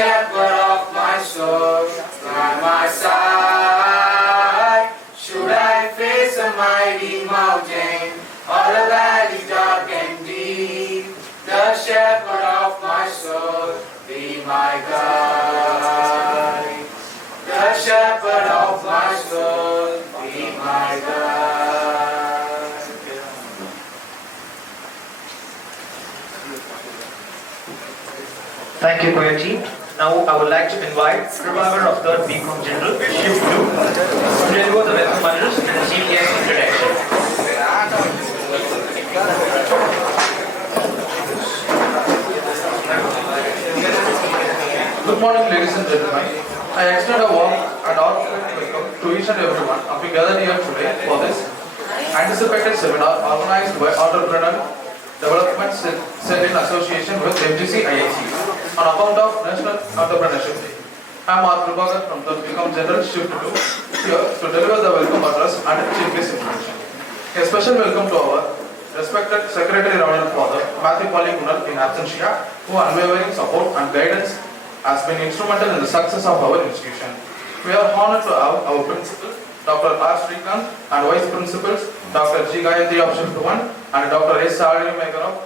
shepherd of my soul, by my side. Should I face a mighty mountain or a valley dark and deep, the shepherd of my soul, be my guide. The shepherd of my soul, be my guide. Thank you, Koyaji. Now I would like to invite Prabhakar of 3rd BCom General, Shift 2, to deliver the welcome address and chief guest introduction. Good morning, ladies and gentlemen. I extend a warm and heartfelt welcome to each and everyone who gathered here today for this anticipated seminar organized by Entrepreneur Development Cell in association with MGC IIC on account of National Entrepreneurship Day. I am R. Prabhakar from the BCom General Shift 2 here to deliver the welcome address and chief guest introduction. A special welcome to our respected Secretary Reverend Father Matthew Pali Kunal in absentia, who unwavering support and guidance has been instrumental in the success of our institution. We are honored to have our principal, Dr. R. Srikanth, and Vice Principals, Dr. G. Gayatri of Shift 1 and Dr. S. Salary Maker of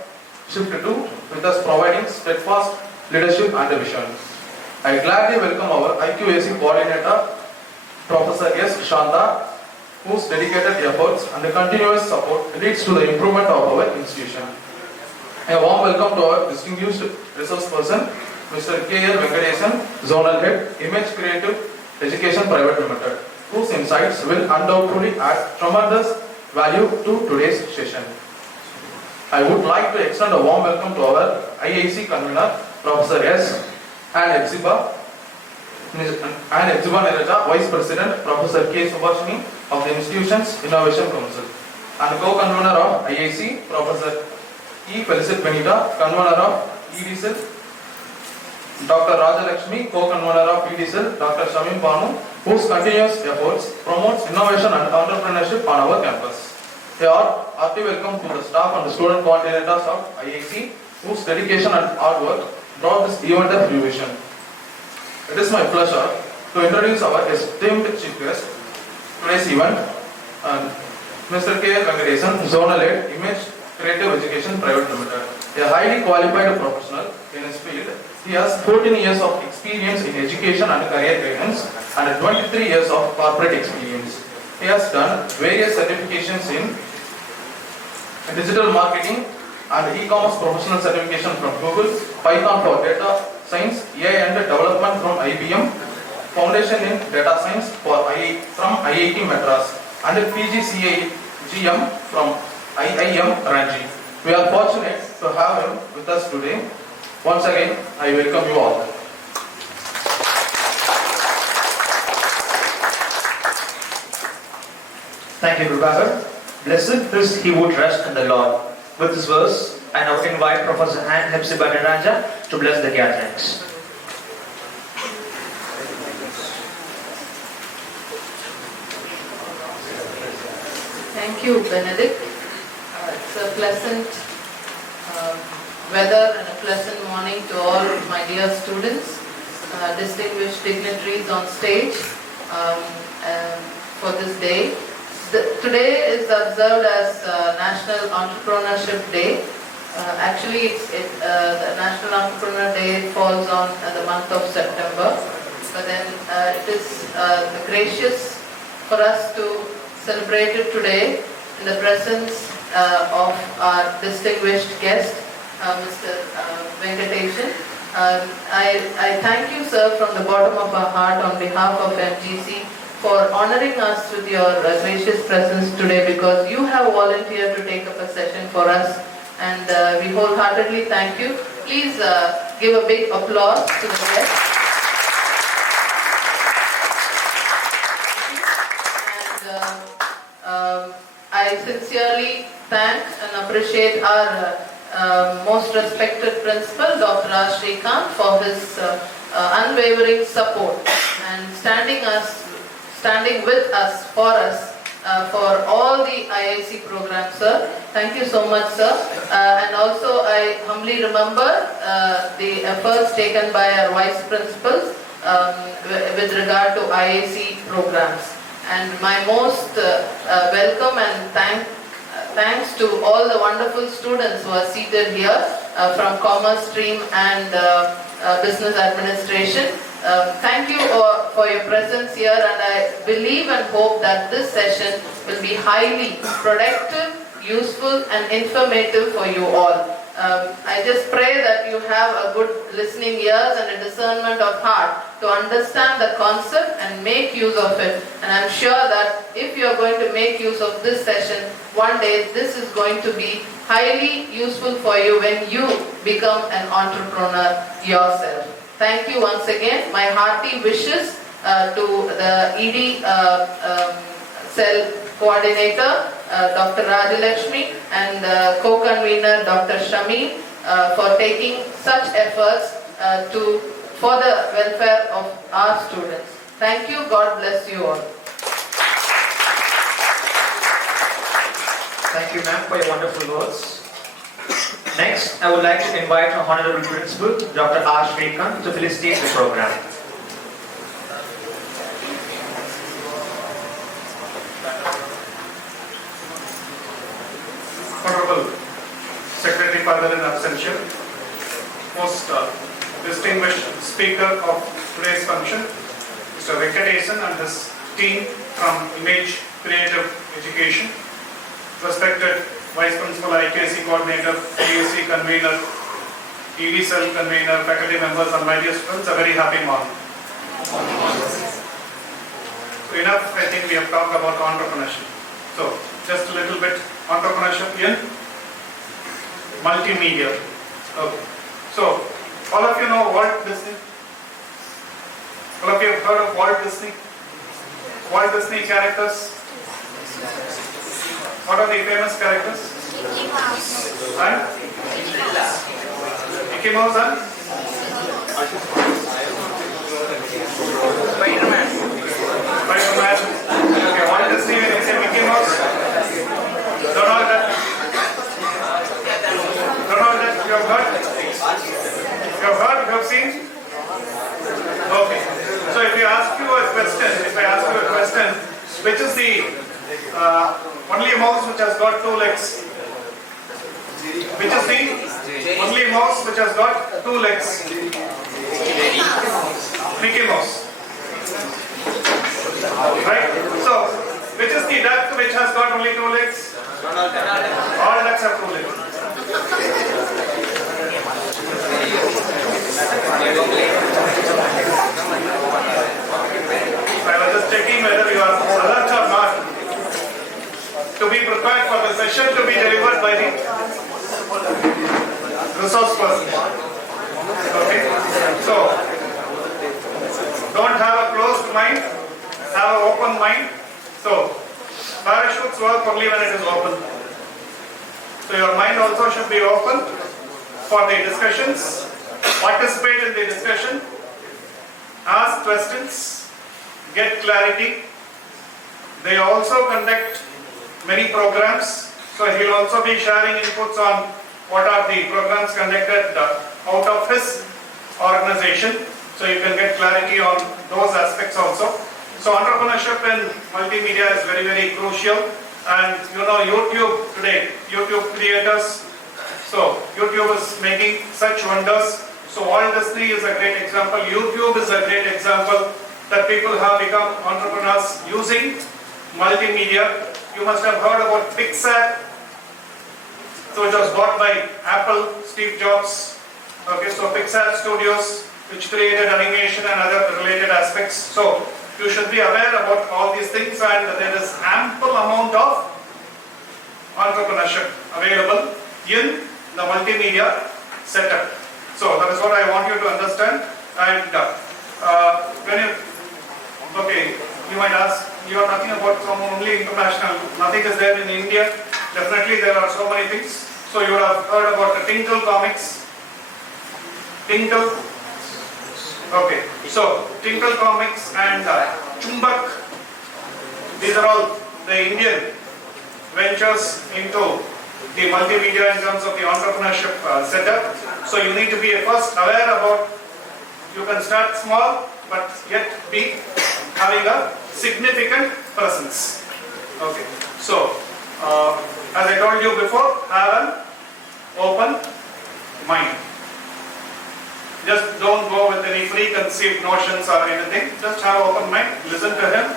Shift 2 with us providing steadfast leadership and vision. I gladly welcome our IQAC coordinator, Professor S. Shanta, whose dedicated efforts and continuous support leads to the improvement of our institution. A warm welcome to our distinguished resource person, Mr. K.L. Venkatesan, Zonal Head, Image Creative Education Private Limited, whose insights will undoubtedly add tremendous value to today's session. I would like to extend a warm welcome to our IIC convener, Professor S. and Exhiba Niraja, Vice President, Professor K. Subhashini of the institution's Innovation Council, and co-convener of IIC, Professor E. Felicit Benita, convener of EDCIL, Dr. Rajalakshmi, co-convener of EDCIL, Dr. Shamim Banu, whose continuous efforts promotes innovation and entrepreneurship on our campus. A hearty welcome to the staff and the student coordinators of IIC, whose dedication and hard work brought this event to fruition. It is my pleasure to introduce our esteemed chief guest today's event, Mr. K.L. Venkatesan, Zonal Head, Image Creative Education Private Limited. A highly qualified professional in his field, he has 14 years of experience in education and career guidance and 23 years of corporate experience. He has done various certifications in digital marketing and e-commerce professional certification from Google, Python for data science, AI and development from IBM, foundation in data science from IIT Madras, and PGCA-GM from IIM Ranchi. We are fortunate to have him with us today. Once again, I welcome you all. Thank you, Prabhakar. Blessed is he who trusts in the Lord. With this verse, I now invite Professor Ann Hepzibah Niraja to bless the gatherings. Thank you, Benedict. It's a pleasant weather and a pleasant morning to all my dear students, distinguished dignitaries on stage for this day. Today is observed as National Entrepreneurship Day. Actually, the National Entrepreneur Day falls on the month of September, but then it is gracious for us to celebrate it today in the presence of our distinguished guest, Mr. Venkatesan. I thank you, sir, from the bottom of our heart on behalf of MGC for honoring us with your gracious presence today, because you have volunteered to take up a session for us, and we wholeheartedly thank you. Please give a big applause to the guest. And I sincerely thank and appreciate our most respected principal, Dr. R. Srikanth, for his unwavering support and standing with us, for us for all the IIC programs, sir. Thank you so much, sir. And also I humbly remember the efforts taken by our vice principals with regard to IIC programs. And my most welcome and thanks to all the wonderful students who are seated here from Commerce Stream and Business Administration. Thank you for your presence here, and I believe and hope that this session will be highly productive, useful and informative for you all. I just pray that you have a good listening ears and a discernment of heart to understand the concept and make use of it. And I'm sure that if you are going to make use of this session, one day this is going to be highly useful for you when you become an entrepreneur yourself. Thank you once again. My hearty wishes to the ED cell coordinator, Dr. Rajalakshmi, and co-convener, Dr. Shami, for taking such efforts for the welfare of our students. Thank you. God bless you all. Thank you, ma'am, for your wonderful words. Next, I would like to invite our Honorable Principal, Dr. R. Srikanth, to felicitate the program. Honorable Secretary Father in absentia, most distinguished speaker of today's function, Mr. Venkatesan and his team from Image Creative Education, respected Vice Principal, IKC Coordinator, AAC Convener, ED Cell Convener, faculty members and my dear students, a very happy morning. So enough, I think we have talked about entrepreneurship. So just a little bit entrepreneurship in multimedia. Okay. So all of you know Walt Disney? All of you have heard of Walt Disney? Walt Disney characters? What are the famous characters? Mickey Mouse. And? Mickey Mouse and? Spider-Man. Spider-Man. Okay, Walt Disney, when you say Mickey Mouse? Donald Duck. Donald Duck, you have heard? You have heard? You have seen? Okay. So if I ask you a question, which is the only mouse which has got two legs? Which is the only mouse which has got two legs? Mickey Mouse. Right? So, which is the duck which has got only two legs? All ducks have two legs. I was just checking whether you are alert or not to be prepared for the session to be delivered by the resource person. Okay? So, don't have a closed mind, have an open mind. So, parachutes work only when it is open. So, your mind also should be open for the discussions, participate in the discussion, ask questions, get clarity. They also conduct many programs, so he will also be sharing inputs on what are the programs conducted out of his organization, so you can get clarity on those aspects also. So entrepreneurship in multimedia is very, very crucial, and you know YouTube today, YouTube creators, so YouTube is making such wonders. So Walt Disney is a great example, YouTube is a great example that people have become entrepreneurs using multimedia. You must have heard about Pixar. So it was bought by Apple, Steve Jobs. Okay, so Pixar Studios, which created animation and other related aspects. So you should be aware about all these things, and there is ample amount of entrepreneurship available in the multimedia setup. So that is what I want you to understand. And you might ask, you are talking about some only international, nothing is there in India. Definitely there are so many things. So you would have heard about the Tinkle Comics. Tinkle. Okay, so Tinkle Comics and Chumbak, these are all the Indian ventures into the multimedia in terms of the entrepreneurship setup. So you need to be first aware about, you can start small but yet be having a significant presence. Okay. So as I told you before, have an open mind. Just don't go with any preconceived notions or anything. Just have open mind, listen to him,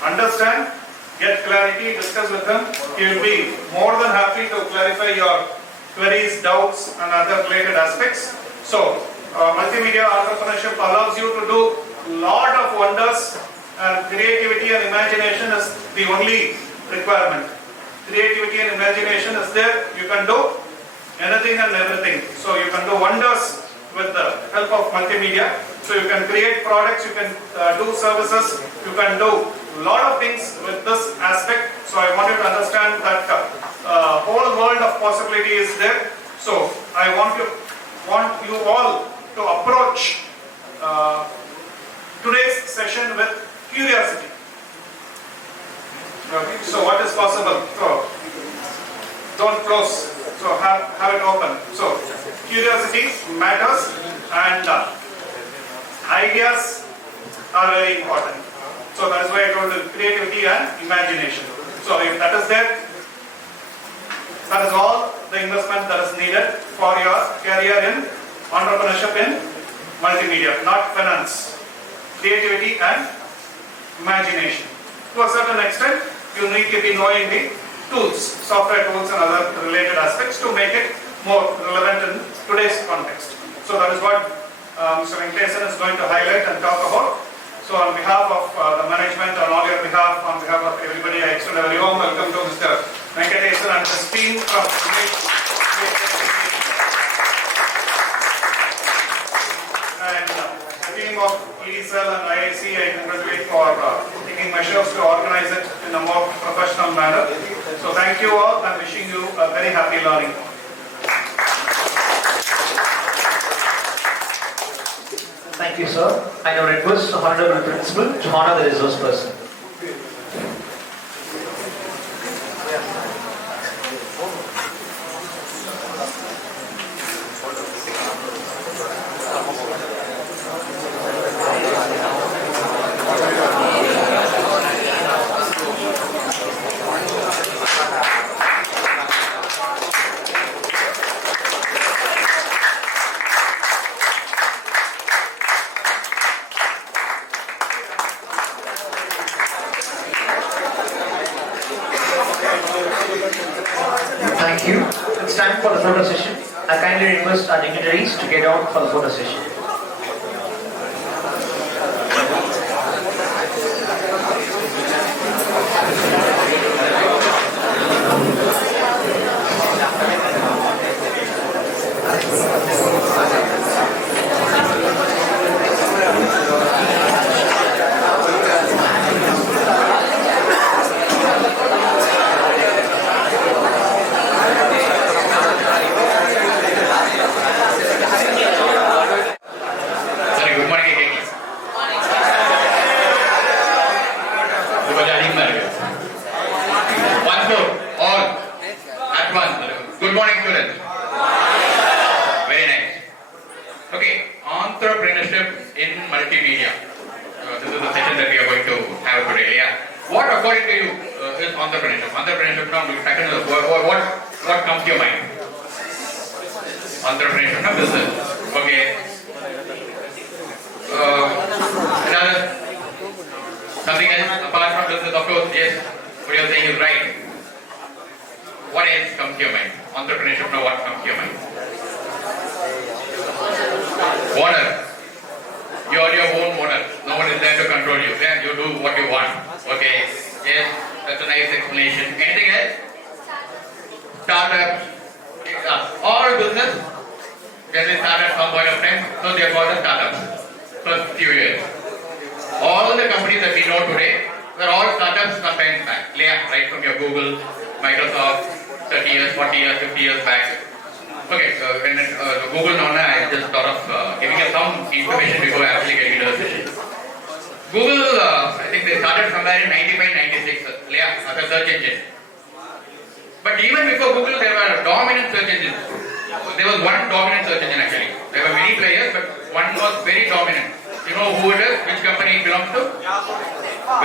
understand, get clarity, discuss with him. He will be more than happy to clarify your queries, doubts and other related aspects. So, multimedia entrepreneurship allows you to do lot of wonders, and creativity and imagination is the only requirement. Creativity and imagination is there, you can do anything and everything. So you can do wonders with the help of multimedia. So you can create products, you can do services, you can do a lot of things with this aspect. So I want you to understand that whole world of possibility is there. So I want you all to approach today's session with curiosity. Okay. So what is possible? So don't close. So have it open. So curiosity matters, and ideas are very important. So that is why I told you creativity and imagination. So if that is there, that is all the investment that is needed for your career in entrepreneurship in multimedia, not finance. Creativity and imagination. To a certain extent, you need to be knowing the tools, software tools and other related aspects to make it more relevant in today's context. So that is what Mr. Venkatesan is going to highlight and talk about. So on behalf of the management, on your behalf, on behalf of everybody, I extend a very warm welcome to Mr. Venkatesan and his team from and the team of EDCEL and IIC, I congratulate for taking measures to organize it in a more professional manner. So thank you all and wishing you a very happy learning. Thank you, sir. I now request the Honorable Principal to honor the resource person. Thank you. It's time for the photo session. I kindly request our dignitaries to get down for the photo session. Good morning, students. Very nice. Okay, entrepreneurship in multimedia. This is the session that we are going to have today. Yeah. What, according to you, is entrepreneurship? Entrepreneurship now, what comes to your mind? Entrepreneurship, no business. Okay. Another something else apart from business, of course. Yes, what you're saying is right. What else comes to your mind? Entrepreneurship, now what comes to your mind? Owner. You are your own owner. No one is there to control you. Then you do what you want. Okay. Yes, that's a nice explanation. Anything else? Startup. All business can be started at some point of time. So they are called the startups. First few years. All the companies that we know today were all startups sometimes back. Right from your Google, Microsoft, 30 years, 40 years, 50 years back. Okay, when Google now, I just thought of giving you some information before actually getting into the session. Google, I think they started somewhere in 95, 96, yeah, as a search engine. But even before Google, there were dominant search engines. There was one dominant search engine actually. There were many players, but one was very dominant. You know who it is? Which company it belongs to?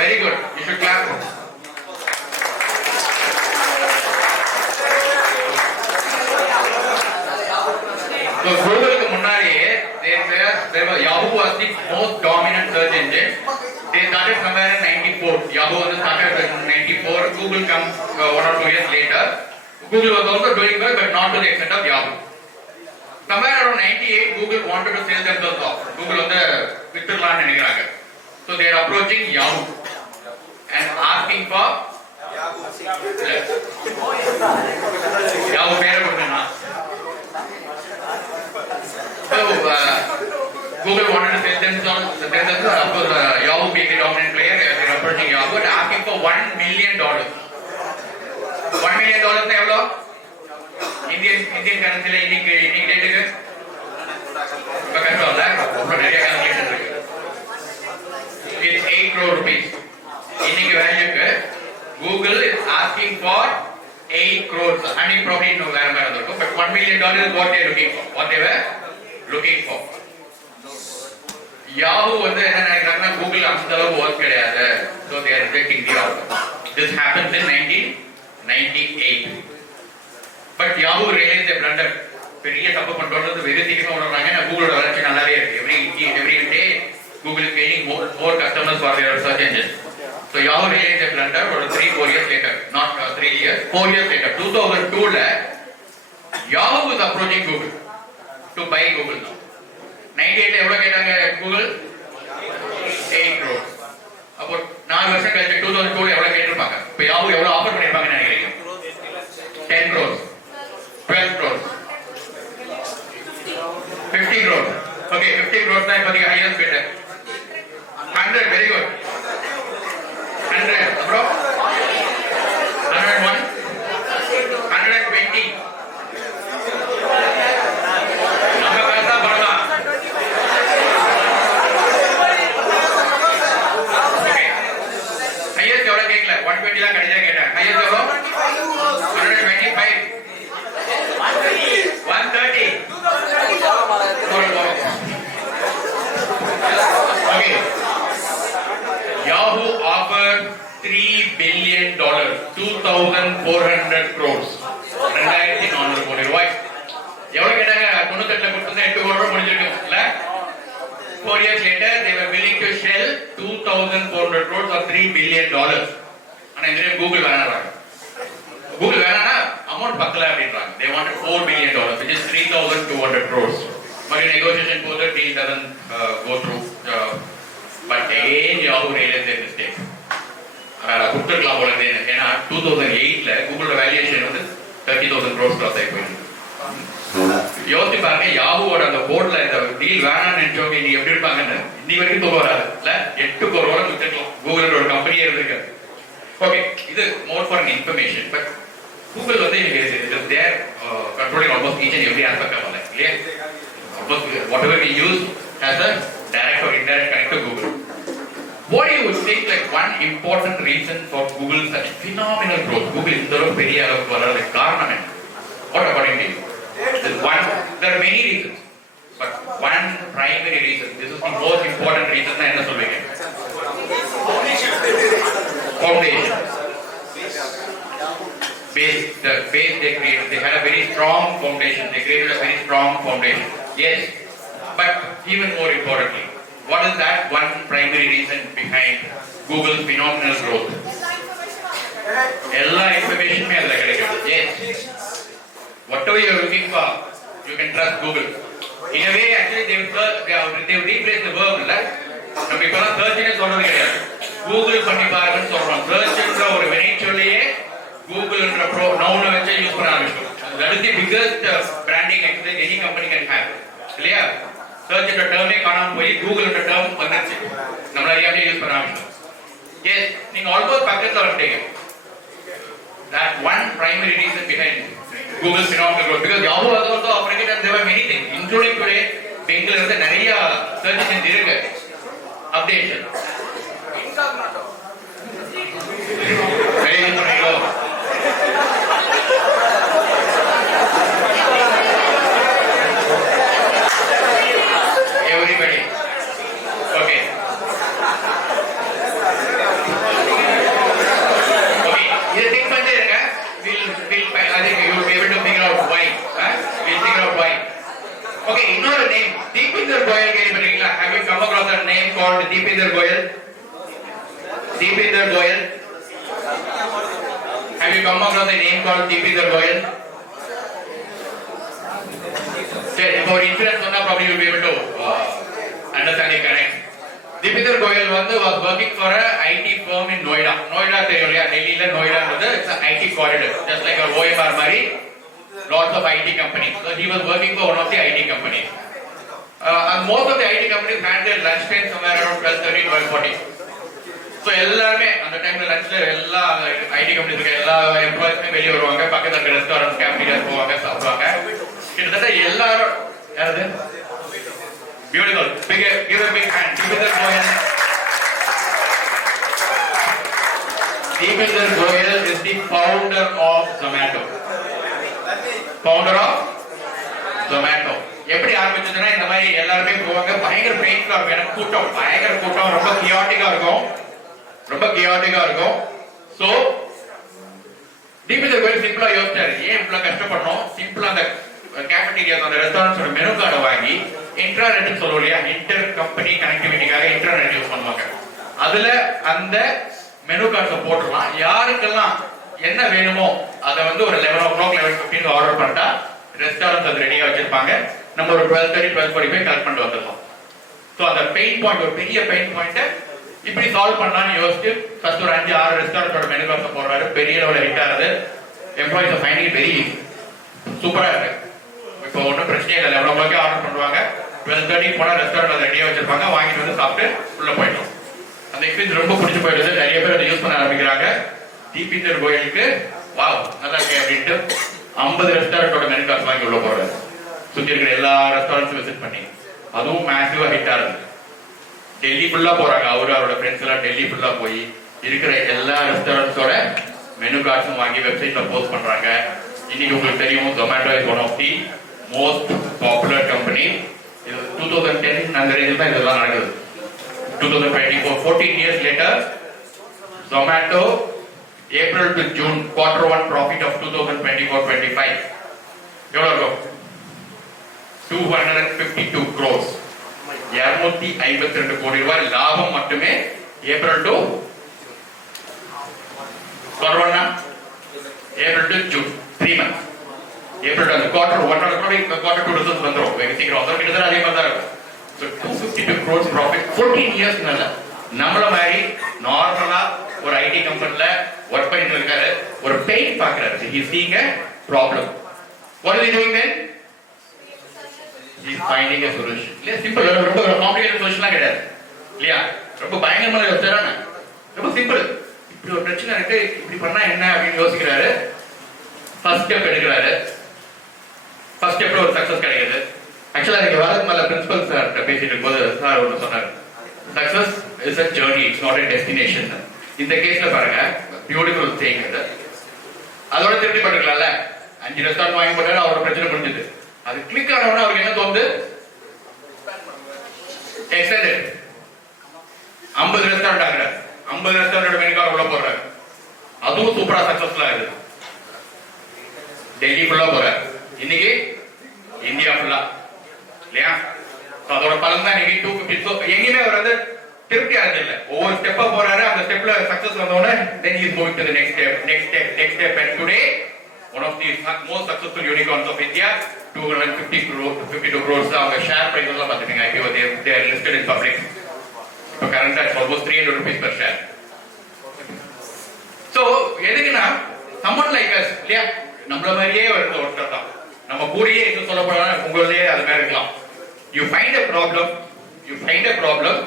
Very good. You should clap. So Google there was Yahoo was the most dominant search engine. They started somewhere in 94. Yahoo was started in 94. Google comes 1 or 2 years later. Google was also doing well, but not to the extent of Yahoo. Somewhere around 98, Google wanted to sell themselves off. Google on the Vitturlan nenikraanga. So they are approaching Yahoo and asking for Yahoo pera kodunna. So Google wanted to sell themselves. Of course, Yahoo being the dominant player, they are approaching Yahoo and asking for $1 million. $1 million na evlo? Indian currency la இன்னைக்கு ரேட்டுக்கு இப்ப கஷ்டம்ல ரொம்ப நிறைய கால்குலேஷன் இருக்கு. It's 8 crore rupees. இன்னைக்கு வேல்யூக்கு Google is asking for 8 crores. அன்னைக்கு probably இன்னும் வேற மாதிரி இருக்கும். But $1 million is what they are looking for. What they were looking for. Yahoo வந்து என்ன நினைக்கிறாங்கன்னா Google அந்த அளவு ஒர்க் கிடையாது. So they are rejecting the offer. This happens in 1998. But Yahoo realized their blunder. பெரிய தப்பு பண்றது வெரி சீக்கிரமா உணர்றாங்க. Google வளர்ச்சி நல்லாவே இருக்கு. Every day Google is gaining more customers for their search engine. So Yahoo realized their blunder 3-4 years later. Not 3 years, 4 years later. 2002 la Yahoo was approaching Google to buy Google now. 98 எவ்வளவு கேட்டாங்க Google? 8 crore. அப்போ 4 வருஷம் கழிச்சு 2002 எவ்வளவு கேட்டிருப்பாங்க? இப்போ Yahoo எவ்வளவு ஆஃபர் பண்ணிருப்பாங்கன்னு நினைக்கிறீங்க? 10 crores. 12 crores. 50 crores. Okay, 50 crores தான் இப்போதைக்கு highest bidder. 100, very good. 100, bro. 101. 120. நம்ம பேசா பண்ணலாம். Okay. Highest எவ்வளவு கேட்கல? 120 தான் கடைசியா கேட்டாங்க. Highest எவ்வளவு? 125. 130. Okay. Yahoo offered $3 billion, 2,400 crores. 2,400 கோடி ரூபாய். எவ்வளவு கேட்டாங்க? 98 கொடுத்தா 8 கோடி ரூபாய் முடிஞ்சிருக்கும் இல்ல? 4 years later they were willing to sell 2,400 crores or $3 billion. ஆனா இந்த Google வேணாறாங்க. Google வேணானா அமௌண்ட் பக்கல அப்படின்றாங்க. They wanted $4 billion, which is 3,200 crores. But negotiation for the deal doesn't go through. But again Yahoo realized their mistake. கொடுத்துருக்கலாம் போல ஏன்னா 2008ல Google வேல்யூவேஷன் வந்து 30,000 crores cross ஆகி போயிருக்கு. யோசிச்சு பாருங்க யாஹூவோட அந்த போர்ட்ல இந்த டீல் வேணாம்னு நினைச்சவங்க இன்னைக்கு எப்படி இருப்பாங்கன்னு இன்னைக்கு வரைக்கும் தூக்கம் வராது இல்ல 8 கோடி ரூபாய் கொடுத்துருக்கலாம். கூகுளோட ஒரு கம்பெனியே இருந்திருக்காரு. ஓகே, இது more for an information. But Google வந்து their controlling almost each and every aspect of life இல்லையா? whatever we use has a direct or indirect connect to Google. What do you think like one important reason for Google such phenomenal growth? Google இந்த அளவு பெரிய அளவுக்கு வர்றதுக்கு காரணம் என்ன? What according to you? There are many reasons, but one primary reason, this is the most important reason na enna solvenge? Foundation. Base, the base they created, they had a very strong foundation. They created a very strong foundation. Yes, but even more importantly, what is that one primary reason behind Google's phenomenal growth? Ella information me adla kedaikum. Yes. Whatever you are looking for, you can trust Google. In a way, actually, they have replaced the verb. நம்ம இப்பெல்லாம் சர்ச்னே சொல்றது கிடையாது. கூகுள் பண்ணி பாருங்கன்னு சொல்றோம். சர்ச்ன்ற ஒரு வினைச்சொல்லையே கூகுள்ன்ற நவுனை வச்சு யூஸ் பண்ண ஆரம்பிச்சோம். That is the biggest branding exercise any company can have. இல்லையா? சர்ச்ன்ற டேர்மே காணாம போய் கூகுள்ன்ற டேர்ம் வந்துருச்சு. நம்மள அறியாமலே யூஸ் பண்ண ஆரம்பிச்சோம். Yes, நீங்க ஆல்மோஸ்ட் பக்கத்துல வந்துட்டீங்க. That one primary reason behind Google's phenomenal growth, because Yahoo was also operating and there were many things, including today, Bengal is நிறைய search engine இருக்கு, updation. name. Deepinder Goyal கேள்விப்பட்டிருக்கீங்களா? Have you come across a name called Deepinder Goyal? Deepinder Goyal. Have you come across a name called Deepinder Goyal? சரி, இப்போ ஒரு இன்சிடென்ட் சொன்னா probably you will be able to understand it correct. Deepinder Goyal was working for a IT firm in Noida. Noida தெரியும் இல்லையா? டெல்லியில நோய்டான்றது it's an IT corridor, just like a OMR மாதிரி lots of IT companies. So he was working for one of the IT companies. And most of the IT companies had their lunch time somewhere around 12:30 12:40. So எல்லாருமே அந்த டைம்ல லஞ்ச்ல எல்லா IT companies இருக்க எல்லா எம்ப்ளாயிஸ்மே வெளியே வருவாங்க, பக்கத்துல இருக்க ரெஸ்டாரண்ட் கேஃபேரியாஸ் போவாங்க, சாப்பிடுவாங்க. கிட்டத்தட்ட எல்லாரும் யாரு beautiful big give a big hand. Deepinder Goyal is the founder of Zomato. Founder of Zomato. எப்படி ஆரம்பிச்சதுன்னா இந்த மாதிரி எல்லாருமே போவாங்க, பயங்கர பெயின்ஃபுல்லா இருக்கும், எனக்கு கூட்டம் பயங்கர கூட்டம், ரொம்ப கியாட்டிக்கா இருக்கும், ரொம்ப கியாட்டிக்கா இருக்கும். சோ Deepinder Goyal சிம்பிளா யோசிச்சாரு, ஏன் இவ்வளவு கஷ்டப்படணும், சிம்பிளா அந்த கேஃபேரியாஸ் அந்த ரெஸ்டாரண்ட்ஸோட மெனு கார்டை வாங்கி இன்ட்ராநெட் சொல்லுவோம் இல்லையா, இன்டர் கம்பெனி கனெக்டிவிட்டிக்காக இன்டர்நெட் யூஸ் பண்ணுவாங்க, அதுல அந்த மெனு கார்ட்ஸை போட்டுடலாம், யாருக்கெல்லாம் என்ன வேணுமோ அதை ஒரு 11 o'clock 11:15 ஆர்டர் பண்ணிட்டா ரெஸ்டாரண்ட் அது ரெடியா வச்சிருப்பாங்க, நம்ம ஒரு 12:30 12:45 கலெக்ட் பண்ணிட்டு வந்துடலாம். ஸோ அந்த பெயின் பாயிண்ட், ஒரு பெரிய பெயின் பாயிண்ட்டை இப்படி சால்வ் பண்ணலாம்னு யோசிச்சு ஃபர்ஸ்ட் ஒரு 5-6 ரெஸ்டாரண்டோட மெனு கார்ட்ஸை போடுறாரு, பெரிய லெவலில் ஹிட் ஆகுது, எம்ப்ளாயிஸ் ஃபைண்டிங் வெரி சூப்பரா இருக்கு. இப்போ ஒன்றும் பிரச்சனையே இல்லை, 11 o'clock ஆர்டர் பண்ணுவாங்க, 12:30 போனா ரெஸ்டாரண்ட் அதை ரெடியா வச்சிருப்பாங்க, வாங்கிட்டு வந்து சாப்பிட்டு உள்ள போயிட்டோம். அந்த எக்ஸ்பீரியன்ஸ் ரொம்ப பிடிச்சி போயிடுது, நிறைய பேர் அதை யூஸ் பண்ண ஆரம்பிக்கிறாங்க. Deepinder Goyalக்கு வாவ் நல்லா இருக்கு அப்படின்ட்டு 50 ரெஸ்டாரண்டோட மெனு கார்டு வாங்கி உள்ள போறாரு, சுத்தி இருக்கிற எல்லா ரெஸ்டாரண்ட்ஸும் விசிட் பண்ணி, அதுவும் மேசிவா ஹிட் ஆகுது. டெல்லி ஃபுல்லா போறாங்க, அவரோட ஃப்ரெண்ட்ஸ் எல்லாம் டெல்லி ஃபுல்லா போய் இருக்கிற எல்லா ரெஸ்டாரண்ட்ஸோட மெனு கார்ட்ஸும் வாங்கி வெப்சைட்ல போஸ்ட் பண்றாங்க. இன்னைக்கு உங்களுக்கு தெரியும், Zomato is one of the most popular company. 2010 அந்த ரேஞ்சில் தான் இதெல்லாம் நடக்குது. 2024 14 years later, Zomato April to June Q1 profit of 2024-25 எவ்வளவு இருக்கும்? 252 crores, 252 கோடி ரூபாய் லாபம் மட்டுமே April to June 3 months. April அந்த Q1 ரிசல்ட்ஸ் வந்துரும், வெரி சீக்கிரம் வந்துரும், கிட்டத்தட்ட அதே மாதிரி தான் இருக்கும். So 252 crores profit 14 years நல்ல. நம்மள மாதிரி நார்மலா ஒரு ஐடி கம்பெனில ஒர்க் பண்ணிட்டு இருக்காரு, ஒரு பெயின் பாக்குறாரு, he is seeing a problem. What is he doing then? He is finding a solution. இல்ல சிம்பிள், ரொம்ப காம்ப்ளிகேட்டட் சொல்யூஷன்லாம் கிடையாது இல்லையா, ரொம்ப பயங்கரமான யோசிச்சாரான, ரொம்ப சிம்பிள். இப்படி ஒரு பிரச்சனை இருக்கு, இப்படி பண்ணா என்ன அப்படின்னு யோசிக்கிறாரு, ஃபர்ஸ்ட் ஸ்டெப் எடுக்கிறாரு, ஃபர்ஸ்ட் ஸ்டெப்ல ஒரு சக்சஸ் கிடைக்குது. ஆக்சுவலா நீங்க வரது மேல பிரின்சிபல் சார் பேசிட்டு இருக்கும்போது சார் ஒன்று சொன்னார், success is a journey, it's not a destination. இந்த கேஸ்ல பாருங்க, பியூட்டிஃபுல் திங் இது. அதோட திருப்தி பண்ணிக்கலாம்ல, 5 ரெஸ்டாரண்ட் வாங்கி போட்டாரு, அவரோட பிரச்சனை முடிஞ்சது. அது கிளிக் ஆனவொடனே அவருக்கு என்ன தோணுது, எக்ஸ்டெண்டட் 50 ரெஸ்டாரண்ட் ஆகுறாரு, 50 ரெஸ்டாரண்டோட மெனு கார்டு உள்ள போடுறாரு, அதுவும் சூப்பரா சக்சஸ்ஃபுல்லா இருக்கு. டெல்லி ஃபுல்லா போறாரு, இன்னைக்கு இந்தியா ஃபுல்லா இல்லையா. அதோட பலன் தான் இன்னைக்கு 250. எங்கேயுமே அவர் திருப்தி ஆகுது இல்ல, ஒவ்வொரு ஸ்டெப்பா போறாரு, அந்த ஸ்டெப்ல சக்சஸ் வந்தோடனே then he is moving to the next step and today one of the most successful unicorns of India, 252 crores அவங்க ஷேர் பிரைஸ் எல்லாம் பாத்துட்டீங்க, IPO they are listed in public. இப்போ கரண்டா almost 300 rupees per share. So எதுக்குன்னா someone like us இல்லையா, நம்மள மாதிரியே ஒருத்தர் தான், நம்ம கூடயே என்ன சொல்ல போறா உங்களே அது மாதிரி இருக்கலாம். You find a problem,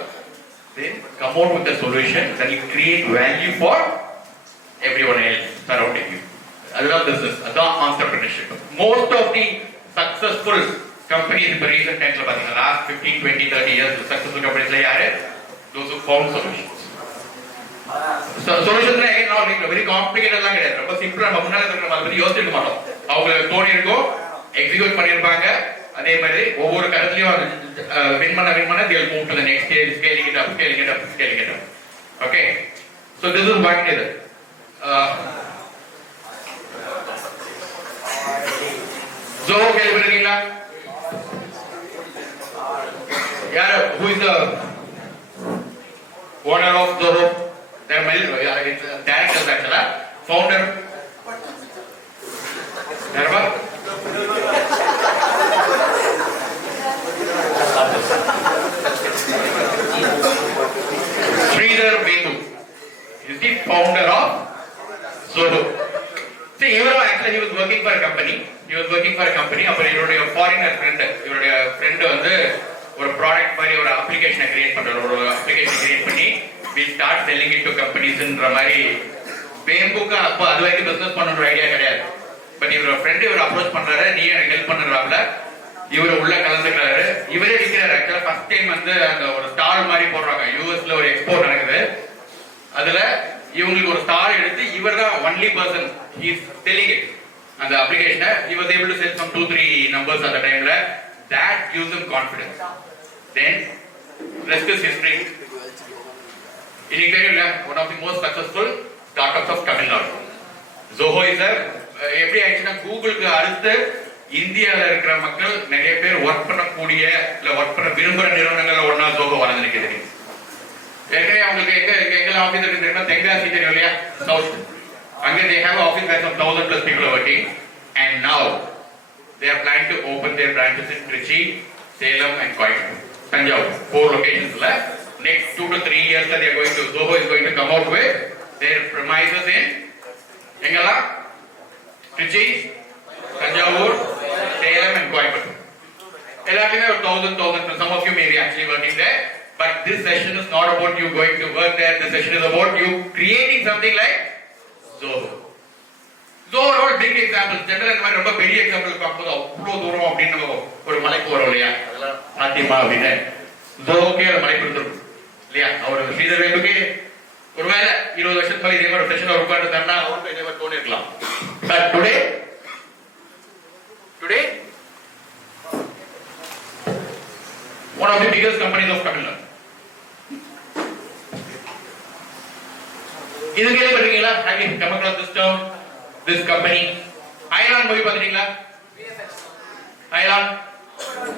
then come out with a solution that will create value for everyone else surrounding you. That's business, that's entrepreneurship. Most of the successful companies in the recent times, in the last 15, 20, 30 years, the successful companies are those who found solutions. So solutions again not very complicated எல்லாம் கிடையாது, ரொம்ப சிம்பிளா நம்ம முன்னால இருக்கிற மாதிரி யோசிக்க மாட்டோம். அவங்களுக்கு தோணி இருக்கும், எக்ஸிக்யூட் பண்ணிருப்பாங்க, அதே மாதிரி ஒவ்வொரு கருத்துலயும் வின் பண்ண they will move to the next stage, scaling it up. Okay, so this is what it is. So கேள்விப்பட்டிருக்கீங்களா? who is the owner of Zoho? There are many directors actually. Founder. Sridhar Venu is the founder of Zoho. See, actually he was working for a company. அப்போ இவருடைய foreigner friend, இவருடைய ஃப்ரெண்டு வந்து ஒரு ப்ராடக்ட் மாதிரி ஒரு அப்ளிகேஷனை கிரியேட் பண்றாரு. ஒரு அப்ளிகேஷன் கிரியேட் பண்ணி we start selling it to companiesன்ற மாதிரி. பேம்புக்கு அப்போ அது வரைக்கும் பிசினஸ் பண்ணணுன்ற ஐடியா கிடையாது. பட் இவரோட ஃப்ரெண்டு இவர் அப்ரோச் பண்றாரு, நீ எனக்கு ஹெல்ப் பண்ணுறாப்ல. இவர் உள்ள கலந்துக்கிறாரு. இவரே விற்கிறாரு. ஆக்சுவலா ஃபர்ஸ்ட் டைம் வந்து அந்த ஒரு ஸ்டால் மாதிரி போடுறாங்க. யூஎஸ்ல ஒரு எக்ஸ்போ நடக்குது. அதுல இவங்களுக்கு ஒரு ஸ்டால் எடுத்து இவர் தான் only person he is selling it. அந்த அப்ளிகேஷனை he was able to sell some 2-3 numbers at the time. That gives him confidence. Then rest is history. இன்னைக்கு தெரியல, one of the most successful startups of Tamil Nadu. Zoho is எப்படி ஆயிடுச்சுன்னா கூகுளுக்கு அடுத்து இந்தியாவில் இருக்கிற மக்கள் நிறைய பேர் ஒர்க் பண்ணக்கூடிய இல்ல ஒர்க் பண்ண விரும்புற நிறுவனங்கள்ல ஒன்னா Zoho வளர்ந்து நிற்குது. ஏற்கனவே அவங்களுக்கு எங்கெல்லாம் ஆஃபீஸ் இருக்கு தெரியுமா? தென்காசி தெரியும் இல்லையா? சவுத். அங்க they have an office where some 1,000 plus people are working, and now they are planning to open their branches in Trichy, Salem and Coimbatore. Tanjavur, 4 locations. Next 2 to 3 years they are going to, Zoho is going to come out with their premises in Engala, Trichy, Tanjavur, Salem and Coimbatore. எல்லாருமே ஒரு 1,000, some of you may be actually working there, but this session is not about you going to work there. This session is about you creating something like Zoho. Zoho are all big examples. Generally இந்த மாதிரி ரொம்ப பெரிய எக்ஸாம்பிள் பார்க்கும்போது அவ்வளோ தூரம் அப்படின்னு நம்ம ஒரு மலைக்கு வரோம் இல்லையா? அதெல்லாம் சாத்தியமா அப்படின்னு Zohoக்கே அது மலைக்கு இருந்திருக்கும் இல்லையா? அவர் ஸ்ரீதர் வேம்புக்கு ஒருவேளை 20 வருஷத்துக்கு மேலே இதே மாதிரி செஷன் ஒரு உட்கார்ந்து தரனா அவருக்கு இதே மாதிரி தோணி இருக்கலாம். But today one of the biggest companies of Tamil Nadu. இது கேள்விப்பட்டிருக்கீங்களா? Have you come across this term? This company? Aeon movie பாத்தீங்களா? Aeon.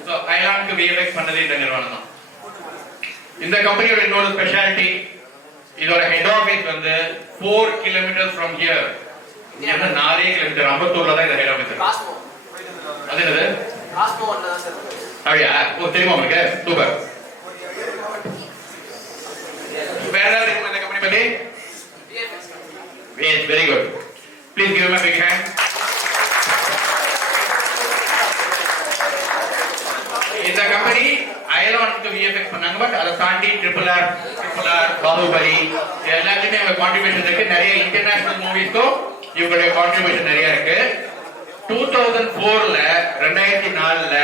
So Aeonக்கு VFX பண்ணது இந்த நிறுவனம் தான். இந்த கம்பெனியோட இன்னொரு ஸ்பெஷாலிட்டி, இதோட ஹெட் ஆபீஸ் வந்து 4 kilometers from here. இங்க 4 கிலோமீட்டர் அம்பத்தூர்ல தான் இந்த ஹெட் ஆபீஸ் இருக்கு. அது என்னது? ராஸ்மோன்ல தான் சார். அப்படியா? ஓ தெரியுமா உங்களுக்கு? சூப்பர். வேற ஏதாவது தெரியுமா இந்த கம்பெனி பத்தி? Yes, very good. Please give him a big hand. இந்த கம்பெனி அயலானுக்கு VFX பண்ணாங்க. பட் அதை தாண்டி RRR, பாகுபலி எல்லாத்துக்குமே இவங்க கான்ட்ரிபியூஷன் இருக்கு. நிறைய இன்டர்நேஷனல் மூவிஸ்க்கும் இவங்களுடைய கான்ட்ரிபியூஷன் நிறைய இருக்கு. 2004ல 2004ல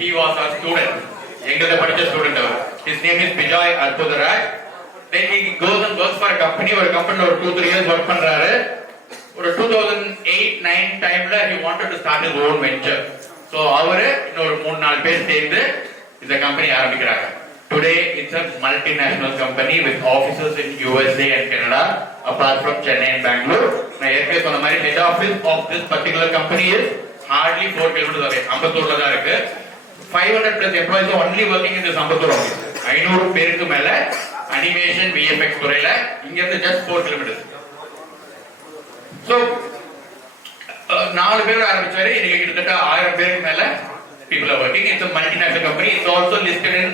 he was a student. எங்கத படிச்ச ஸ்டூடண்ட் அவர். His name is Vijay Arpudaraj. Then he goes and works for a company. ஒரு கம்பெனில ஒரு 2-3 years work பண்றாரு. ஒரு 2008-9 டைம்ல he wanted to start his own venture. So அவரு இன்னொரு 3-4 பேர் சேர்ந்து இந்த கம்பெனி ஆரம்பிக்கிறாங்க. Today it's a multinational company with offices in USA and Canada apart from Chennai and Bangalore. நான் ஏற்கனவே சொன்ன மாதிரி head office of this particular company is hardly 4 kilometers away. அம்பத்தூர்ல தான் இருக்கு. 500 plus employees are only working in this Ambattur office. 500 பேருக்கு மேல animation VFX துறையில இங்க இருந்து just 4 kilometers. So 4 பேர் ஆரம்பிச்சாரு. இன்னைக்கு கிட்டத்தட்ட 1000 பேருக்கு மேல people are working. It's a multinational company. It's also listed in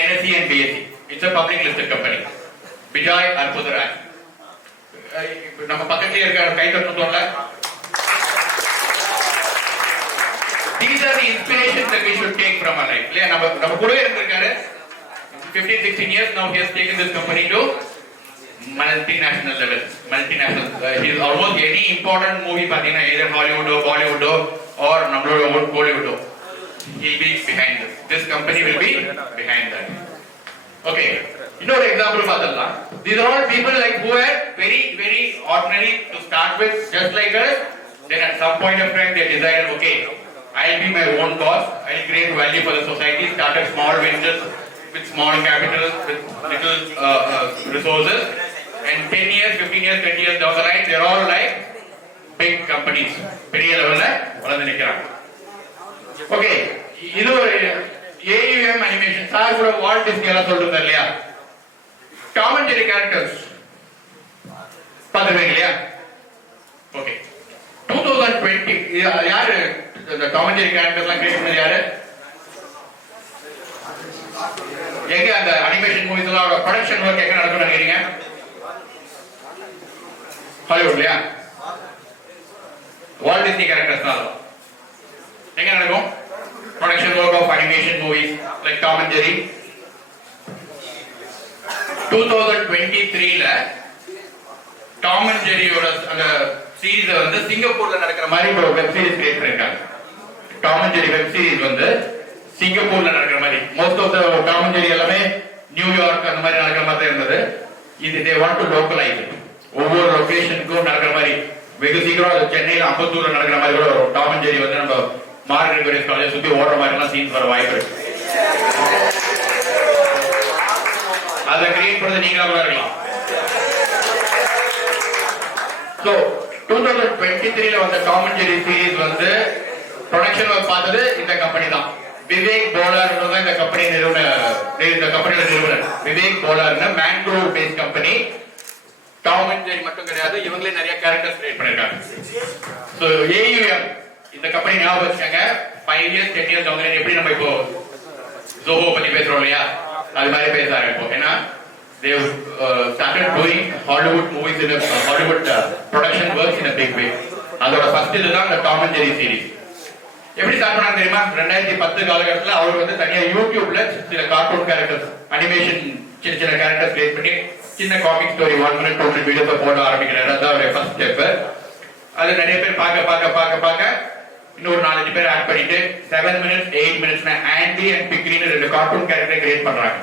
NSE and BSE. It's a public listed company. Vijay Arpudaraj. நம்ம பக்கத்துல இருக்க கை தட்டுறோம்ல. These are the inspirations that we should take from our life. இல்லையா? நம்ம கூடவே இருந்திருக்காரு. 15-16 years now he has taken this company to multinational level. He is almost any important movie பாத்தீங்கன்னா either Hollywood or Bollywood or நம்மளோட own Bollywood, he'll be behind this. This company will be behind that. Okay. இன்னொரு எக்ஸாம்பிள் பார்த்தலாம். These are all people like who are very ordinary to start with, just like us. Then at some point of time they decided, okay, I'll be my own boss. I'll create value for the society. Started small ventures with small capital, with little resources. And 10 years, 15 years, 20 years down the line, they're all like big companies. பெரிய லெவல்ல வளர்ந்து நிற்கிறாங்க. Okay, இது ஒரு AUM AUM animation sir கூட Walt Disney எல்லாம் சொல்றது இல்லையா, டாம் அண்ட் ஜெரி கேரக்டர்ஸ் பார்த்துருக்கீங்க இல்லையா? ஓகே, 2020 யாரு இந்த டாம் அண்ட் ஜெரி கேரக்டர்ஸ்லாம் கிரியேட் பண்ணது யாரு? எங்க அந்த அனிமேஷன் மூவிஸ் எல்லாம் ப்ரொடக்ஷன் ஒர்க் எங்க நடக்கும்னு நினைக்கிறீங்க? ஹாலிவுட்லயா? வால்ட் டிஸ்னி கேரக்டர்ஸ் தான் எங்க நடக்கும்? Production work of animation movies like Tom and Jerry. 2023ல டாம் அண்ட் ஜெரியோட அந்த சீரிஸ் வந்து சிங்கப்பூர்ல நடக்கிற மாதிரி ஒரு வெப் சீரிஸ் கிரியேட் பண்ணிருக்காங்க. Tom and Jerry web series வந்து சிங்கப்பூர்ல நடக்கிற மாதிரி. Most of the Tom and Jerry எல்லாமே நியூயார்க் அந்த மாதிரி நடக்கிற மாதிரி தான் இருந்தது. இது தே வாண்ட் டு லோக்கலைஸ், ஒவ்வொரு லொகேஷனுக்கும் நடக்கிற மாதிரி. வெகு சீக்கிரம் சென்னையில அம்பத்தூர்ல நடக்கிற மாதிரி கூட ஒரு டாம் அண்ட் ஜெரி வந்து நம்ம மார்கரெட் வெரிஸ் காலேஜ் சுத்தி ஓடுற மாதிரி எல்லாம் சீன்ஸ் வர வாய்ப்பு இருக்கு. அதை கிரியேட் பண்ணது நீங்களா கூட இருக்கலாம். So 2023ல வந்த டாம் அண்ட் ஜெரி சீரிஸ் வந்து ப்ரொடக்ஷன் ஒர்க் பார்த்தது இந்த கம்பெனி தான். விவேக் போலார் தான் இந்த கம்பெனி நிறுவனர். Vivek polar mangrove based company. Tom and ஜெரி மட்டும் கிடையாது, இவங்களே நிறைய கேரக்டர்ஸ் கிரியேட் பண்ணிருக்காங்க. So AUM இந்த கம்பெனி ஞாபகம் வச்சுக்கோங்க. 5 years 10 years அவங்க எப்படி நம்ம இப்போ ஜோஹோ பத்தி பேசுறோம் இல்லையா, அது மாதிரி பேசுறாங்க இப்போ. ஏன்னா they started doing Hollywood movies in a Hollywood production works in a big way. அதோட ஃபர்ஸ்ட் இதுதான் இந்த டாம் அண்ட் ஜெரி சீரிஸ். எப்படி ஸ்டார்ட் பண்ணாங்க தெரியுமா? 2010 காலகட்டத்தில் அவர் வந்து தனியா யூடியூப்ல சில கார்ட்டூன் கேரக்டர்ஸ், அனிமேஷன் சின்ன சின்ன கேரக்டர்ஸ் கிரியேட் பண்ணி சின்ன காமிக் ஸ்டோரி 1 minute 2 minute வீடியோஸ் போட ஆரம்பிக்கிறாரு. அதான் அவருடைய ஃபர்ஸ்ட் ஸ்டெப். அது நிறைய பேர் பார்க்க இன்னொரு 4-5 பேர் ஆட் பண்ணிட்டு 7 minutes 8 minutes ஆண்டி அண்ட் பிக்ரின்னு 2 கார்ட்டூன் கேரக்டர் கிரியேட் பண்றாங்க.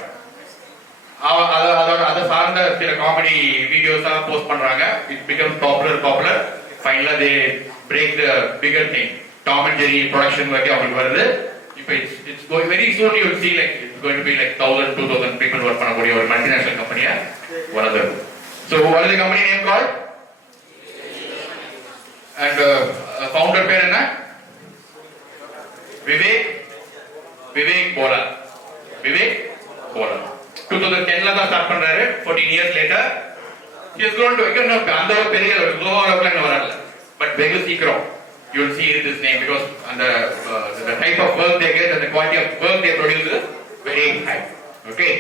அதை சார்ந்த சில காமெடி வீடியோஸா போஸ்ட் பண்றாங்க. It becomes popular. ஃபைனலா they break the bigger thing. Tom and Jerry production வரைக்கும் அவங்களுக்கு வருது. இப்போ it's going very soon you will see like it's going to be like 1000-2000 people work பண்ணக்கூடிய ஒரு மல்டிநேஷனல் கம்பெனியா வருது. So what is the company name called? And founder பேர் என்ன? விவேக் போலார். 2010ல தான் ஸ்டார்ட் பண்றாரு. 14 years later he is going to அந்த பெரிய குளோபல் அளவுல வரல. பட் வெகு சீக்கிரம் you will see this name because the type of work they get and the quality of work they produce is very high. Okay,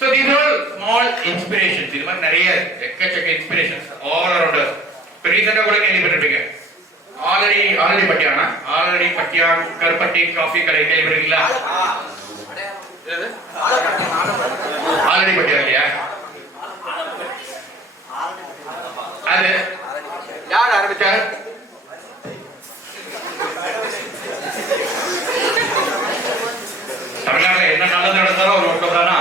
so these are all small inspirations. இது மாதிரி நிறைய எக்கச்சக்க inspirations all around us. இப்போ ரீசெண்டா கூட கேள்விப்பட்டிருப்பீங்க, ஆல்ரெடி பட்டியான் கருப்பட்டி காஃபி கடை கேள்விப்பட்டிருக்கீங்களா? ஆல்ரெடி பட்டியான் இல்லையா? அது யார் ஆரம்பிச்சாரு? தமிழ்நாட்டில் என்ன நல்லது நடந்தாலும் ஒரு ஒர்க்கம் தானா?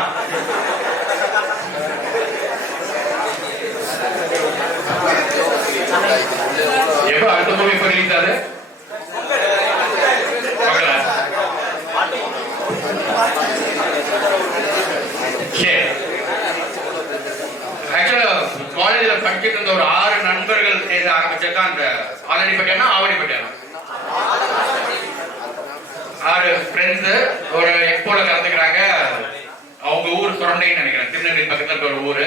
எப்ப அடுத்த மூவி எப்ப ரிலீஸ் ஆகுது? ஆக்சுவலா காலேஜ்ல படிச்சுட்டு இருந்த ஒரு 6 நண்பர்கள் சேர்ந்து ஆரம்பிச்சதான் அந்த ஆல்ரெடி பட்டியானா ஆவடி பட்டியானா 6 ஃப்ரெண்ட்ஸ் ஒரு எக்ஸ்போல கலந்துக்கிறாங்க. அவங்க ஊர் சுரண்டைன்னு நினைக்கிறேன், திருநெல்வேலி பக்கத்துல இருக்க ஒரு ஊரு.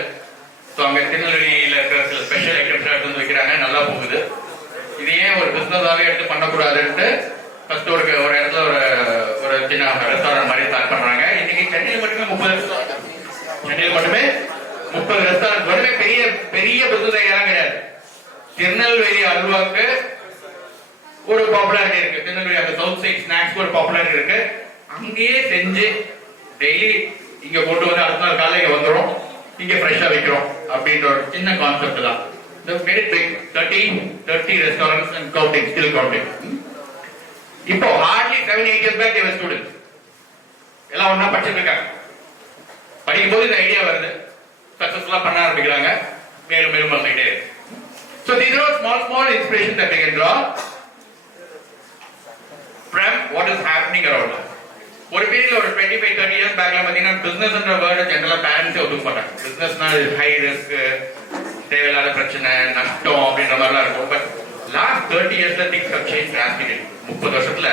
ஸோ அங்க திருநெல்வேலியில இருக்கிற சில ஸ்பெஷல் ஐட்டம்ஸ் எடுத்து வந்து வைக்கிறாங்க, நல்லா போகுது. இது ஏன் ஒரு பிசினஸாவே எடுத்து பண்ணக்கூடாதுன்ட்டு ஃபர்ஸ்ட் ஒரு இடத்துல ஒரு சின்ன ரெஸ்டாரண்ட் மாதிரி ஸ்டார்ட் பண்றாங்க. இன்னைக்கு சென்னையில் மட்டுமே 30 ரெஸ்டாரண்ட் வருமே. பெரிய பிசினஸ் ஐடியாலாம் கிடையாது. திருநெல்வேலி அல்வாக்கு ஒரு பாப்புலாரிட்டி இருக்கு. திருநெல்வேலி அந்த சவுத் சைட் ஸ்நாக்ஸ்க்கு ஒரு பாப்புலாரிட்டி இருக்கு. அங்கேயே செஞ்சு டெய்லி இங்க கொண்டு வந்து அடுத்த நாள் காலையில வந்துடும், இங்க ஃப்ரெஷ்ஷா வைக்கிறோம் அப்படின்ற ஒரு சின்ன கான்செப்ட் தான். Very big, 30 restaurants and counting, still counting. இப்போ hardly 7-8 years back they were students. எல்லாம் ஒண்ணா படிச்சிட்டு இருக்காங்க. படிக்கும் போது இந்த ஐடியா வருது, சக்சஸ்ஃபுல்லா பண்ண ஆரம்பிக்கிறாங்க, மேலும் பண்ணிட்டே. So these are small inspirations that they can draw from what is happening around us. ஒரு பீரியட்ல ஒரு 25-30 years பேக்ல பாத்தீங்கன்னா பிசினஸ்ன்ற வேர்ட் ஜெனரலா பேரண்ட்ஸே ஒதுக்க மாட்டாங்க. பிசினஸ்னா ஹை ரிஸ்க், தேவையில்லாத பிரச்சனை, நஷ்டம் அப்படின்ற மாதிரிலாம் இருக்கும். பட் லாஸ்ட் 30 yearsல திங்ஸ் ஹவ் சேஞ்ச் டிராஸ்டிக்கலி. 30 வருஷத்துல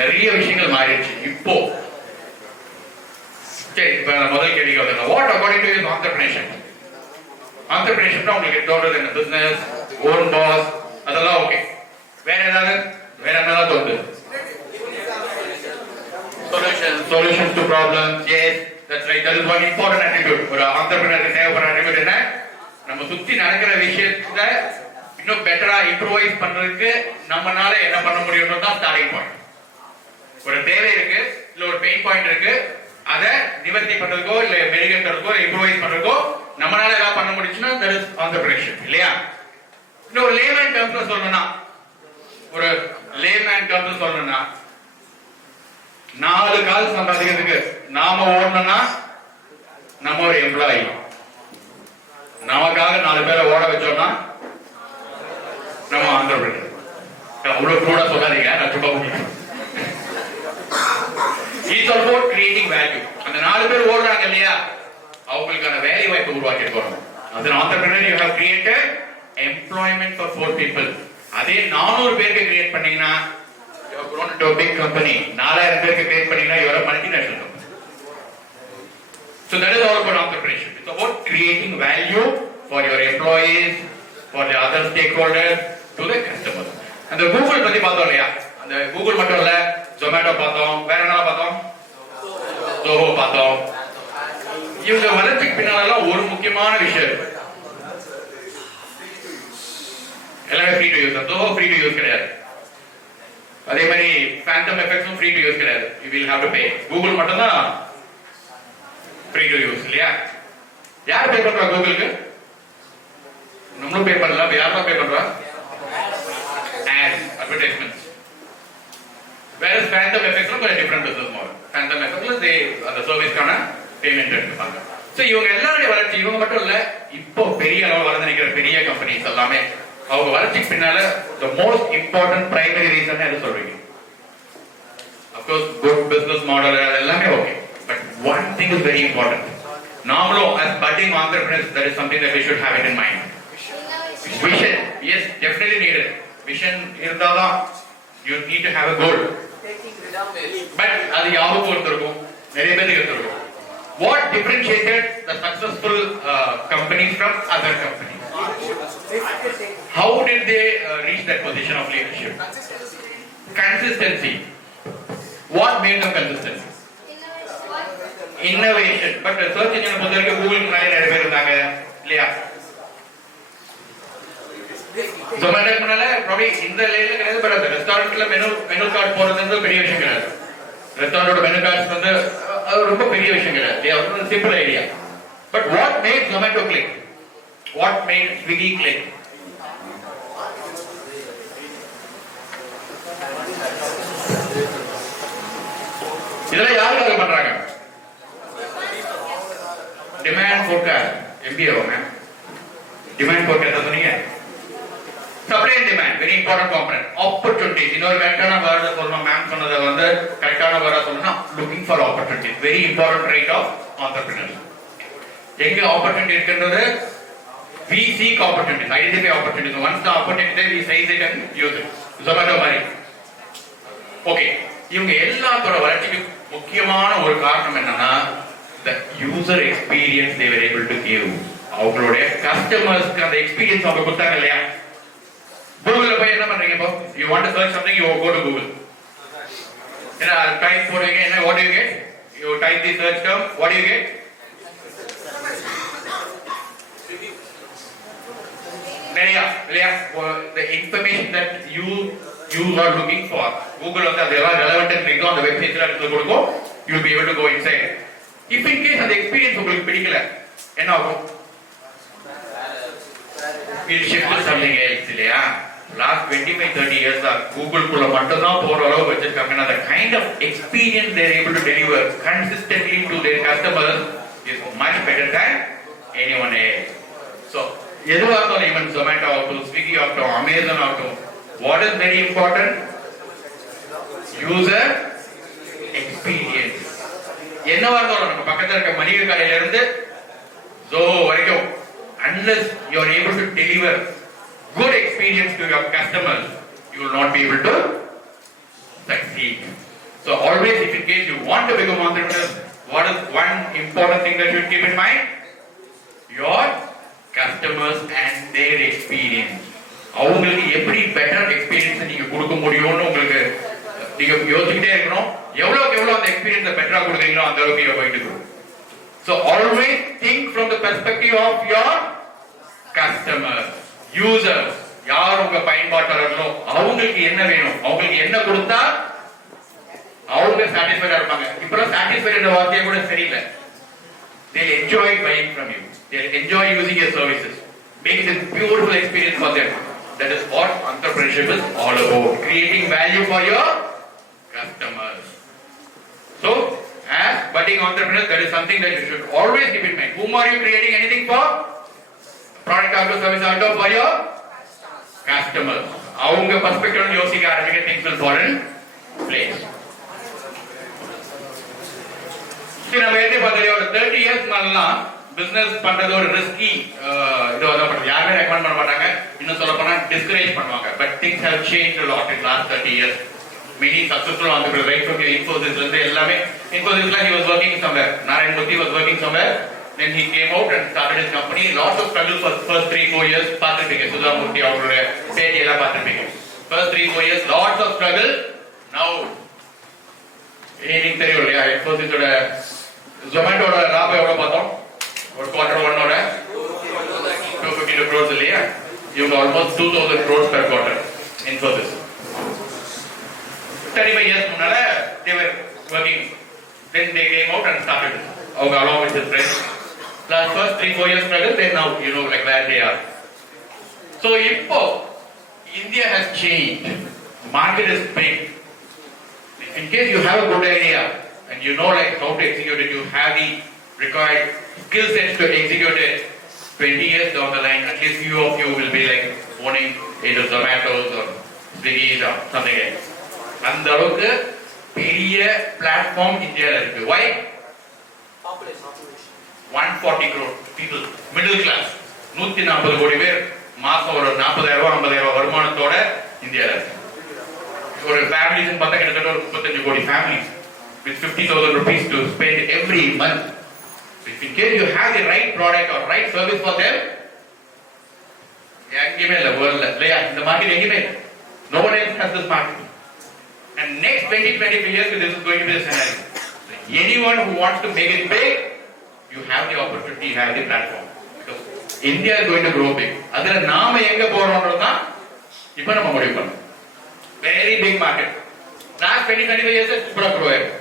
நிறைய விஷயங்கள் மாறிடுச்சு. இப்போ சரி, இப்போ முதல் கேள்விக்கு வந்துடலாம். What according to is entrepreneurship? ஆண்டர்பிரினர்ஷிப்னா உங்களுக்கு தோன்றது என்ன? பிசினஸ், ஓன் பாஸ், அதெல்லாம் ஓகே. வேற ஏதாவது வேற என்னதான் தோணுது? Solutions to problems. Yes, that's right. That is one important attribute. ஒரு ஆண்டர்பிரினர் தேவைப்படுற attribute என்ன? நம்ம சுத்தி நடக்கிற விஷயத்தை இன்னும் பெட்டரா இம்ப்ரூவைஸ் பண்றதுக்கு நம்மனால என்ன பண்ண முடியும்ன்றது தான் ஸ்டார்டிங் பாயிண்ட். ஒரு தேவை இருக்கு, இல்ல ஒரு பெயின் பாயிண்ட் இருக்கு, அதை நிவர்த்தி பண்றதுக்கோ இல்ல மெருகேற்றதுக்கோ இம்ப்ரூவைஸ் பண்றதுக்கோ நம்மளால ஏதாவது பண்ண முடிச்சுன்னா that is entrepreneurship, இல்லையா? இன்னும் ஒரு லேமேன் டேர்ம்ஸ்ல சொல்லணும்னா, ஒரு லேமேன் டேர்ம்ஸ்ல சொல்லணும்னா, 4 கால் சம்பாதிக்கிறதுக்கு நாம ஓடணும்னா நம்ம ஒரு எம்ப்ளாயி, நமக்காக 4 பேரை ஓட வச்சோம்னா நம்ம entrepreneur. அவ்வளவு கூட சொல்லாதீங்க, நான் சும்மா முடியும். It's all about creating value. அந்த 4 பேர் ஓடுறாங்க இல்லையா, அவங்களுக்கான வேலை வாய்ப்பு உருவாக்கி இருக்கணும். as an entrepreneur you have created employment for 4 people. அதே 400 பேருக்கு கிரியேட் பண்ணீங்கன்னா you have grown into a big company. 4000 பேருக்கு கிரியேட் பண்ணீங்கன்னா you are a multinational company. So that is all about entrepreneurship. It's about creating value for your employees, for the other stakeholders, to the customers. அந்த கூகுள் பத்தி பார்த்தோம் இல்லையா, அந்த கூகுள் மட்டும் இல்ல, ஜொமேட்டோ பார்த்தோம், வேற என்ன பார்த்தோம், ஜோஹோ பார்த்தோம். இவங்க வளர்ச்சிக்கு பின்னால ஒரு முக்கியமான விஷயம், எல்லாமே free to use. Zoho free to use கிடையாது. அதே மாதிரி ஃபேண்டம் எஃபெக்ட்ஸும் ஃப்ரீ டு யூஸ் கிடையாது. You will have to pay. Google மட்டும் தான் ஃப்ரீ டு யூஸ், இல்லையா? யார் பே பண்றா கூகுளுக்கு? நம்மளும் பே பண்ணலாம். யாரா பே பண்றா? Advertisements. Whereas Phantom Effects is a different business model. Phantom Effects they the service கான பேமெண்ட் எடுத்துப்பாங்க. சோ இவங்க எல்லாரோட வளர்ச்சி, இவங்க மட்டும் இல்ல, இப்போ பெரிய அளவு வளர்ந்து நிக்கிற பெரிய கம்பெனிஸ் எல்லாமே அவங்க வளர்ச்சிக்கு பின்னால the most important primary reason என்ன சொல்றீங்க? Of course good business model எல்லாமே okay, but one thing is very important. நாமளும் as budding entrepreneurs, that is something that we should have it in mind. Vision. Yes, definitely needed. Vision இருந்தாதான் you need to have a goal. But அது யாருக்கு ஒருத்தருக்கும் நிறைய பேருக்கு இருக்கும். What differentiated the successful companies from other companies? How did they reach that position of leadership? Consistency. What made them consistent? Innovation. But search engine பொறுத்தவரைக்கும் கூகுளுக்கு நிறைய பேர் இருந்தாங்க இல்லையா? ஜொமேட்டோக்கு முன்னால probably இந்த லைன்ல கிடையாது, பட் அந்த ரெஸ்டாரண்ட்ல மெனு கார்டு போறது பெரிய விஷயம் கிடையாது. ரெஸ்டாரண்டோட மெனு கார்ட்ஸ் அது ரொம்ப பெரிய விஷயம் கிடையாது. அது ஒரு simple idea. But what made Zomato click? What made Swiggy click? இதெல்லாம் யாரு பண்றாங்க? Demand forecast. MBA ma'am, demand forecast சொன்னீங்க. Supply and demand, very important component. Opportunities. இன்னொரு கரெக்டான வேர்ட் சொல்லணும். மேம் சொன்னதை கரெக்டான வேர்டா சொல்லணும்னா looking for opportunities. Very important trait of entrepreneurs. எங்க opportunity இருக்குன்றது, we seek opportunities, identify opportunities. Once the opportunity there, we seize it and use it. Zomato மாதிரி. Okay. இவங்க எல்லாத்தோட வளர்ச்சிக்கு முக்கியமான ஒரு காரணம் என்னன்னா the user experience they were able to give. அவங்களுடைய கஸ்டமர்ஸ்க்கு அந்த எக்ஸ்பீரியன்ஸ் அவங்க கொடுத்தாங்க இல்லையா? கூகுள்ல போய் என்ன பண்றீங்க? இப்போ you want to search something, you go to Google. என்ன டைப் போடுவீங்க, என்ன what do you get? You type the search term, what do you get? நிறையா இல்லையா? the information that you are looking for, Google வந்து அதெல்லாம் relevant ன்னு அந்த வெப்சைட்ல எடுத்து கொடுக்கும். You will be able to go inside. If in case அந்த எக்ஸ்பீரியன்ஸ் உங்களுக்கு பிடிக்கல, என்ன ஆகும்? We'll shift to something else, இல்லையா? Last 25-30 years Google குள்ள மட்டும் தான் போற அளவு வச்சிருக்காங்க. அந்த kind of experience they are able to deliver consistently to their customers is much better than anyone else. So எதுவா இருந்தாலும், even Zomato ஆகட்டும், Swiggy ஆகட்டும், Amazon ஆகட்டும், what is very important? User experience. என்னவா இருந்தாலும் நம்ம பக்கத்துல இருக்க மளிகை கடையில இருந்து Zoho வரைக்கும், unless you are able to deliver good experience to your customers, you will not be able to succeed. So always, if in case you want to become entrepreneur, what is one important thing that you should keep in mind? Your customers and their experience. அவங்களுக்கு எப்படி better experience நீங்க கொடுக்க முடியும்னு உங்களுக்கு நீங்க யோசிச்சுட்டே இருக்கணும். எவ்வளவுக்கு எவ்வளவு அந்த எக்ஸ்பீரியன்ஸை பெட்டரா கொடுக்குறீங்களோ அந்த அளவுக்கு you're going to grow. So always think from the perspective of your customers, users. யார் உங்க பயன்பாட்டாளர்களோ அவங்களுக்கு என்ன வேணும், அவங்களுக்கு என்ன கொடுத்தா அவங்க சாட்டிஸ்ஃபைடா இருப்பாங்க. இப்பெல்லாம் சாட்டிஸ்ஃபைட் என்ற வார்த்தையே கூட சரியில்லை. They'll enjoy buying from you. They'll enjoy using your services. Make it a beautiful experience for them. That is what entrepreneurship is all about. Creating value for your customers. So, as budding entrepreneurs, that is something that you should always keep in mind. Whom are you creating anything for? Product or service or for your customers. அவங்க perspective யோசிக்க ஆரம்பிக்க things will fall in place. நம்ம என்ன பார்த்தோம், ஒரு 30 years மேலாம் பிசினஸ் பண்றது ஒரு ரிஸ்கி யாருமே ரெக்கமெண்ட் பண்ண மாட்டாங்க. இன்னும் சொல்ல போனா டிஸ்கரேஜ் பண்ணுவாங்க. But things have changed a lot in last 30 years. Many successful entrepreneurs, right from Infosys ல இருந்து எல்லாமே. Infosysல he was working somewhere. Narayan Murthy was working somewhere. Then he came out and started his company. Lots of struggle for first 3-4 years. பார்த்திருப்பீங்க சுதா மூர்த்தி அவங்களுடைய பேட்டி எல்லாம் பார்த்திருப்பீங்க. First 3-4 years lots of struggle. Now ஏனிங் தெரியும் இல்லையா, Infosys-ஓட Zomato-ஓட லாபம் எவ்வளவு பார்த்தோம் ஒரு குவார்டர் ஒன்னோட 252 crores இல்லையா, இவங்க ஆல்மோஸ்ட் 2000 crores per quarter. Infosys 35 years முன்னால they were working. Then they came out and started அவங்க along with his friends. Last first 3-4 years struggle, then now you know like where they are. So இப்போ India has changed. Market is big. In case you have a good idea and you know like how to execute it, you have the required skill sets to execute it. 20 years down the line, at least few of you will be like owning either Zomatos or Swiggy's or something like that. அந்த அளவுக்கு பெரிய பிளாட்ஃபார்ம் இந்தியால இருக்கு. Why? 140 crore people, middle class, 140 கோடி பேர் மாசம் ஒரு 40,000 50,000 வருமானத்தோட இந்தியால இருக்கு. ஒரு ஃபேமிலிஸ் பார்த்தா கிட்டத்தட்ட ஒரு 35 கோடி families with 50,000 rupees to spend every month. In case you have the right product or right service for them, எங்கேயுமே இல்லை வேர்ல்ட்ல இல்லையா, இந்த மார்க்கெட் எங்கேயுமே இல்லை. No one else has this market. And next 20-25 years this is going to be the scenario. So anyone who wants to make it big, you have the opportunity, you have the platform. Because India is going to grow big. அதுல நாம எங்க போறோம்ன்றதுதான் இப்போ நம்ம முடிவு பண்ணணும். Very big market. Last 20-25 years சூப்பரா grow ஆயிருக்கு.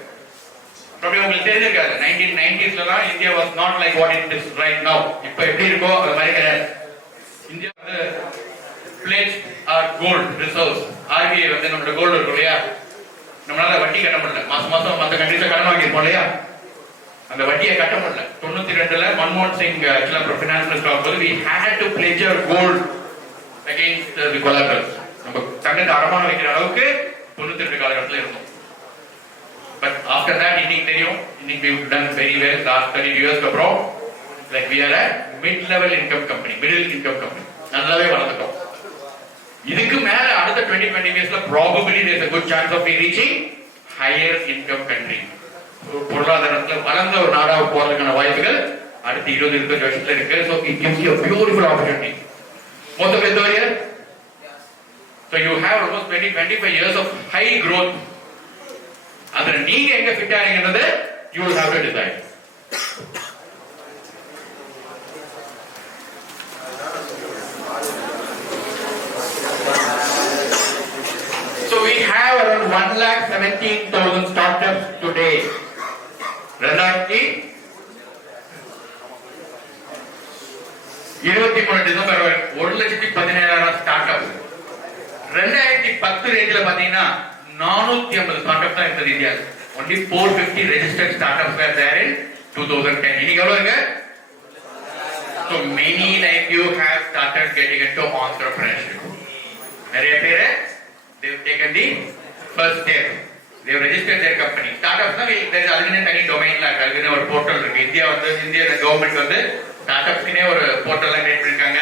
probably உங்களுக்கு தெரிஞ்சிருக்காது 1990s-லலாம் India was not like what it is right now. இப்போ எப்படி இருக்கோ அது மாதிரி கிடையாது. இந்தியா வந்து pledged our gold reserves. RBI வந்து நம்மளோட கோல்டு இருக்கும் இல்லையா, நம்மளால வட்டி கட்ட முடியல. மாசம் மாசம் மற்ற கண்ட்ரீஸ்ல கடன் வாங்கியிருப்போம் இல்லையா, அந்த வட்டியை கட்ட முடியல. 92ல மன்மோகன் சிங் ஆக்சுவலா ஃபினான்ஸ் மினிஸ்டர் ஆகும்போது we had to pledge our gold against the collaterals. நம்ம தங்கத்தை அடமானம் வைக்கிற அளவுக்கு 92 காலகட்டத்தில் இருந்தோம். But after that இன்னைக்கு தெரியும், இன்னைக்கு we've done very well. Last 30 years அப்புறம் like we are a mid-level income company, middle income company. நல்லாவே வளர்ந்துட்டோம். இதுக்கு மேல அடுத்த 20-20 yearsல probably there is a good chance of we reaching higher income country. பொருளாதாரத்துல வளர்ந்த ஒரு நாடாக போறதுக்கான வாய்ப்புகள் அடுத்த 20-25 வருஷத்துல இருக்கு. So it gives you a beautiful opportunity. Most of it here. So you have almost 20-25 years of high growth. அதுல நீங்க எங்க ஃபிட் ஆறீங்கன்றது you will have to decide. So we have around 1,17,000 startups today. 2023 டிசம்பர் வரை 1,17,000 ஸ்டார்ட்அப். 2010 ரேஞ்சில பாத்தீங்கன்னா 450 ஸ்டார்ட்அப் தான் இருந்தது இந்தியால. only 450 registered startups were there in 2010. இன்னைக்கு எவ்வளவு இருக்கு? So many like you have started getting into entrepreneurship. நிறைய பேர் they have taken the first step. They have registered their company. Startups na there is already tani domain la already ஒரு portal இருக்கு. India government வந்து startups-னே ஒரு portal create பண்ணிருக்காங்க.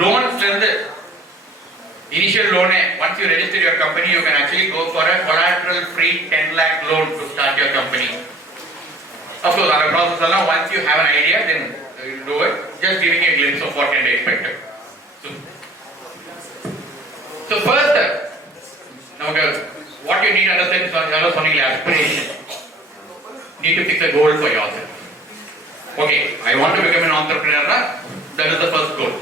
Loans ல இருந்து initial loan, once you register your company, you can actually go for a collateral free 10 lakh loan to start your company. Of course, our process alone, once you have an idea, then you do it. Just giving a glimpse of what can be expected. So first, now what you need to understand is only aspiration. Need to fix a goal for yourself. Okay, I want to become an entrepreneur. That is the first goal.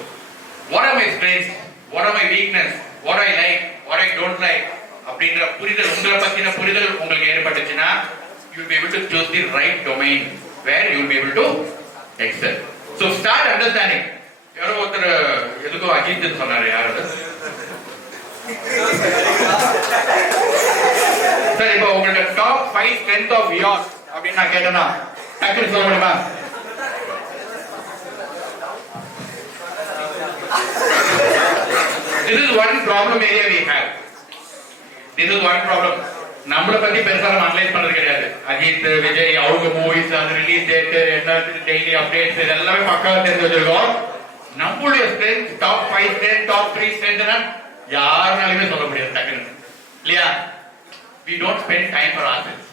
What are my strengths? What are my weakness? What I like? What I don't like? அப்படிங்கற புரிதல் உங்களை பத்தின புரிதல் உங்களுக்கு ஏற்பட்டுச்சுன்னா you will be able to choose the right domain where you will be able to excel. So start understanding. யாரோ ஒருத்தர் எதுக்கோ அஜித் சொன்னாரு யாரது சார் இப்போ உங்களோட டாப் 5 strength of yours அப்படின்னு நான் கேட்டேன்னா டக்குனு சொல்ல முடியுமா? This is one problem area we have. This is one problem. நம்மள பத்தி பெருசா அனலைஸ் பண்றது கிடையாது. அஜித் விஜய் அவங்க மூவிஸ் அந்த ரிலீஸ் டேட் என்ன டெய்லி அப்டேட்ஸ் இதெல்லாம் பக்காவா தெரிஞ்சு வச்சிருக்கோம். நம்மளுடைய ஸ்ட்ரென்த் டாப் 5 ஸ்ட்ரென்த் டாப் 3 ஸ்ட்ரென்த்னா யாராலுமே சொல்ல முடியாது டக்குன்னு. இல்லையா? We don't spend time for ourselves.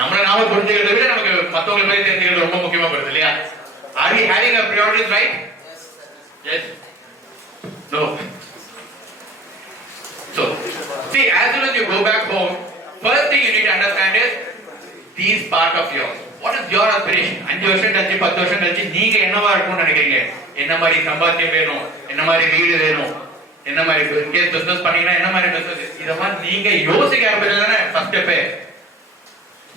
நம்மள நாம புரிஞ்சுக்கிறத விட நமக்கு மத்தவங்கள பத்தி தெரிஞ்சுக்கிறது ரொம்ப முக்கியமா படுது இல்லையா? Are we having our priorities right? Yes. No. So, see, as soon as you go back home, first thing you need to understand is these part of yours. What is your aspiration? 5 வருஷம் கழிச்சு 10 வருஷம் கழிச்சு நீங்க என்னவா இருக்கணும்னு நினைக்கிறீங்க? என்ன மாதிரி சம்பாத்தியம் வேணும்? என்ன மாதிரி வீடு வேணும்? என்ன மாதிரி கேஸ் பிசினஸ் பண்ணீங்கன்னா என்ன மாதிரி பிசினஸ்? இத மாதிரி நீங்க யோசிக்க ஆரம்பிச்சதுதானே first step.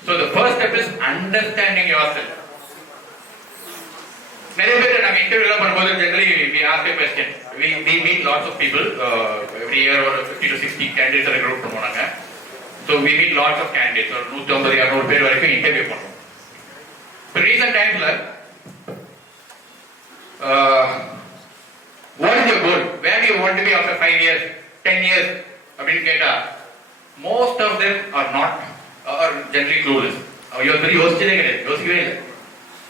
So the first step is understanding yourself. நிறைய பேர் நாங்க இன்டர்வியூல பண்ணும்போது generally we ask a question. We meet lots of people every year or 50 to 60 candidates are group பண்ணுவாங்க. So we meet lots of candidates or 150 200 பேர் வரைக்கும் இன்டர்வியூ பண்ணுவோம். But recent times what is your goal? Where do you want to be after 5 years, 10 years? அப்படின்னு கேட்டா most of them are not or generally clueless. யோசிக்கவே இல்லை.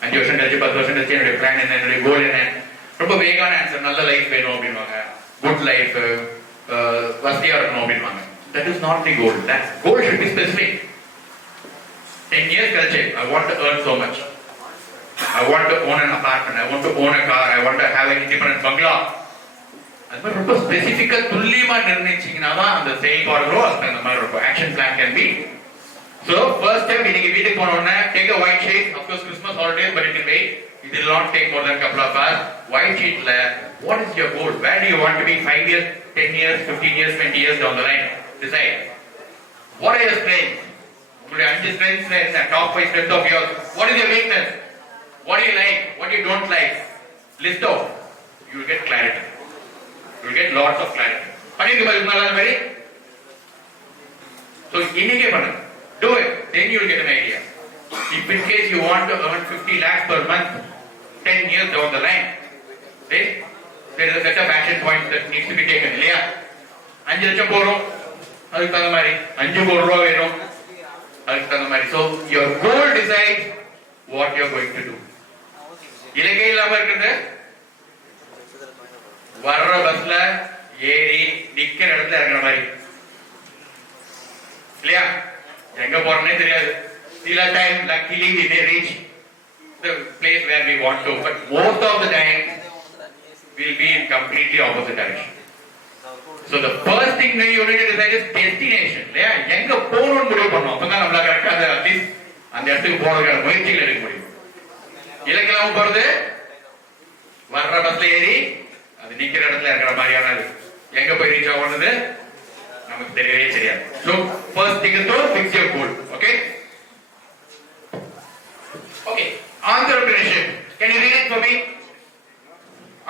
5 வருஷம் கழிச்சு 10 வருஷம் கழிச்சு என்னுடைய பிளான் என்ன, என்னுடைய கோல் என்ன, ரொம்ப வேகான ஆன்சர். நல்ல லைஃப் வேணும் அப்படின்வாங்க, குட் லைஃப், வசதியா இருக்கணும் அப்படின்வாங்க. That is not the goal. That goal should be specific. 10 years கழிச்சு I want to earn so much. I want to own an apartment. I want to own a car. I want to have an independent bungalow. அது மாதிரி ரொம்ப ஸ்பெசிஃபிக்கா துல்லியமா நிர்ணயிச்சீங்கன்னா தான் அந்த செயல்பாடுகளோ அந்த மாதிரி இருக்கும். Action plan can be. So first step, இன்னைக்கு வீட்டுக்கு போன உடனே take a white sheet. Of course Christmas holidays, but it will wait. It will not take more than a couple of hours. White sheetல what is your goal? Where do you want to be 5 years, 10 years, 15 years, 20 years down the line? Decide. What are your strengths? உங்களுடைய 5 strengths என்ன? Top 5 strengths of yours. What is your weakness? What do you like? What do you don't like? List out. You will get clarity. You will get lots of clarity. பண்ணிருக்க பாருங்க மாதிரி. So இன்னைக்கே பண்ணுங்க. Do it, then you will get an idea. If in case you want to earn 50 lakhs per month, 10 years down the line, then there is a set of action points that needs to be taken. இல்லையா? 5 லட்சம் போறோம், அதுக்கு தகுந்த மாதிரி 5 கோடி ரூபாய் வேணும், அதுக்கு தகுந்த மாதிரி. So your goal decides what you are going to do. இலக்கே இல்லாம இருக்கிறது வர்ற பஸ்ல ஏறி நிக்கிற இடத்துல இருக்கிற மாதிரி இல்லையா? எங்க போறோம்னே தெரியாது. சில time luckily we may reach the place where we want to, but most of the time we'll be in completely opposite direction. So the first thing you need to decide is destination. இல்லையா? எங்க போகணும்னு முடிவு பண்ணணும். அப்பதான் நம்மளால கரெக்டா அட்லீஸ்ட் அந்த இடத்துக்கு போறதுக்கான முயற்சிகள் எடுக்க முடியும். இலக்கியமா போறது வர்ற பஸ்ல ஏறி அது நிக்கிற இடத்துல இருக்கிற மாதிரியான எங்க போய் ரீச் ஆகுறது நமக்கு தெரியவே தெரியாது. So first thing is to fix your goal. Okay? Okay. Entrepreneurship. Can you read it for me?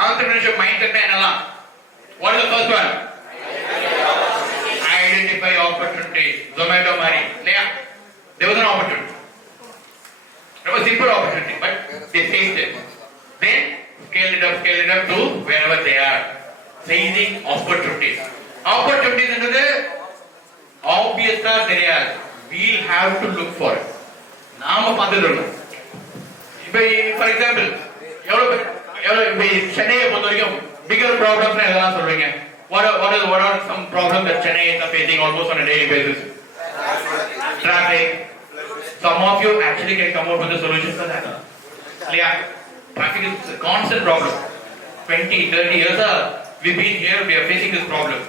Entrepreneurship mindset என்னலாம்? What is the first one? Identify opportunity. Zomato மாதிரி இல்லையா? There was an opportunity. It was a simple opportunity, but they faced it. Then scale it up to wherever they are. Seizing opportunities. Opportunities என்றது obviously தெரியாது. We'll have to look for it. நாம பார்த்துடணும். இப்போ for example, எவ்வளவு சென்னையை பொறுத்த வரைக்கும் bigger problems எல்லாம் சொல்றீங்க. What are some problems that Chennai is facing almost on a daily basis? Traffic, Some of you actually can come out with a solution for that. Yeah. Traffic is a constant problem. 20, 30 years we've been here, we are facing this problem.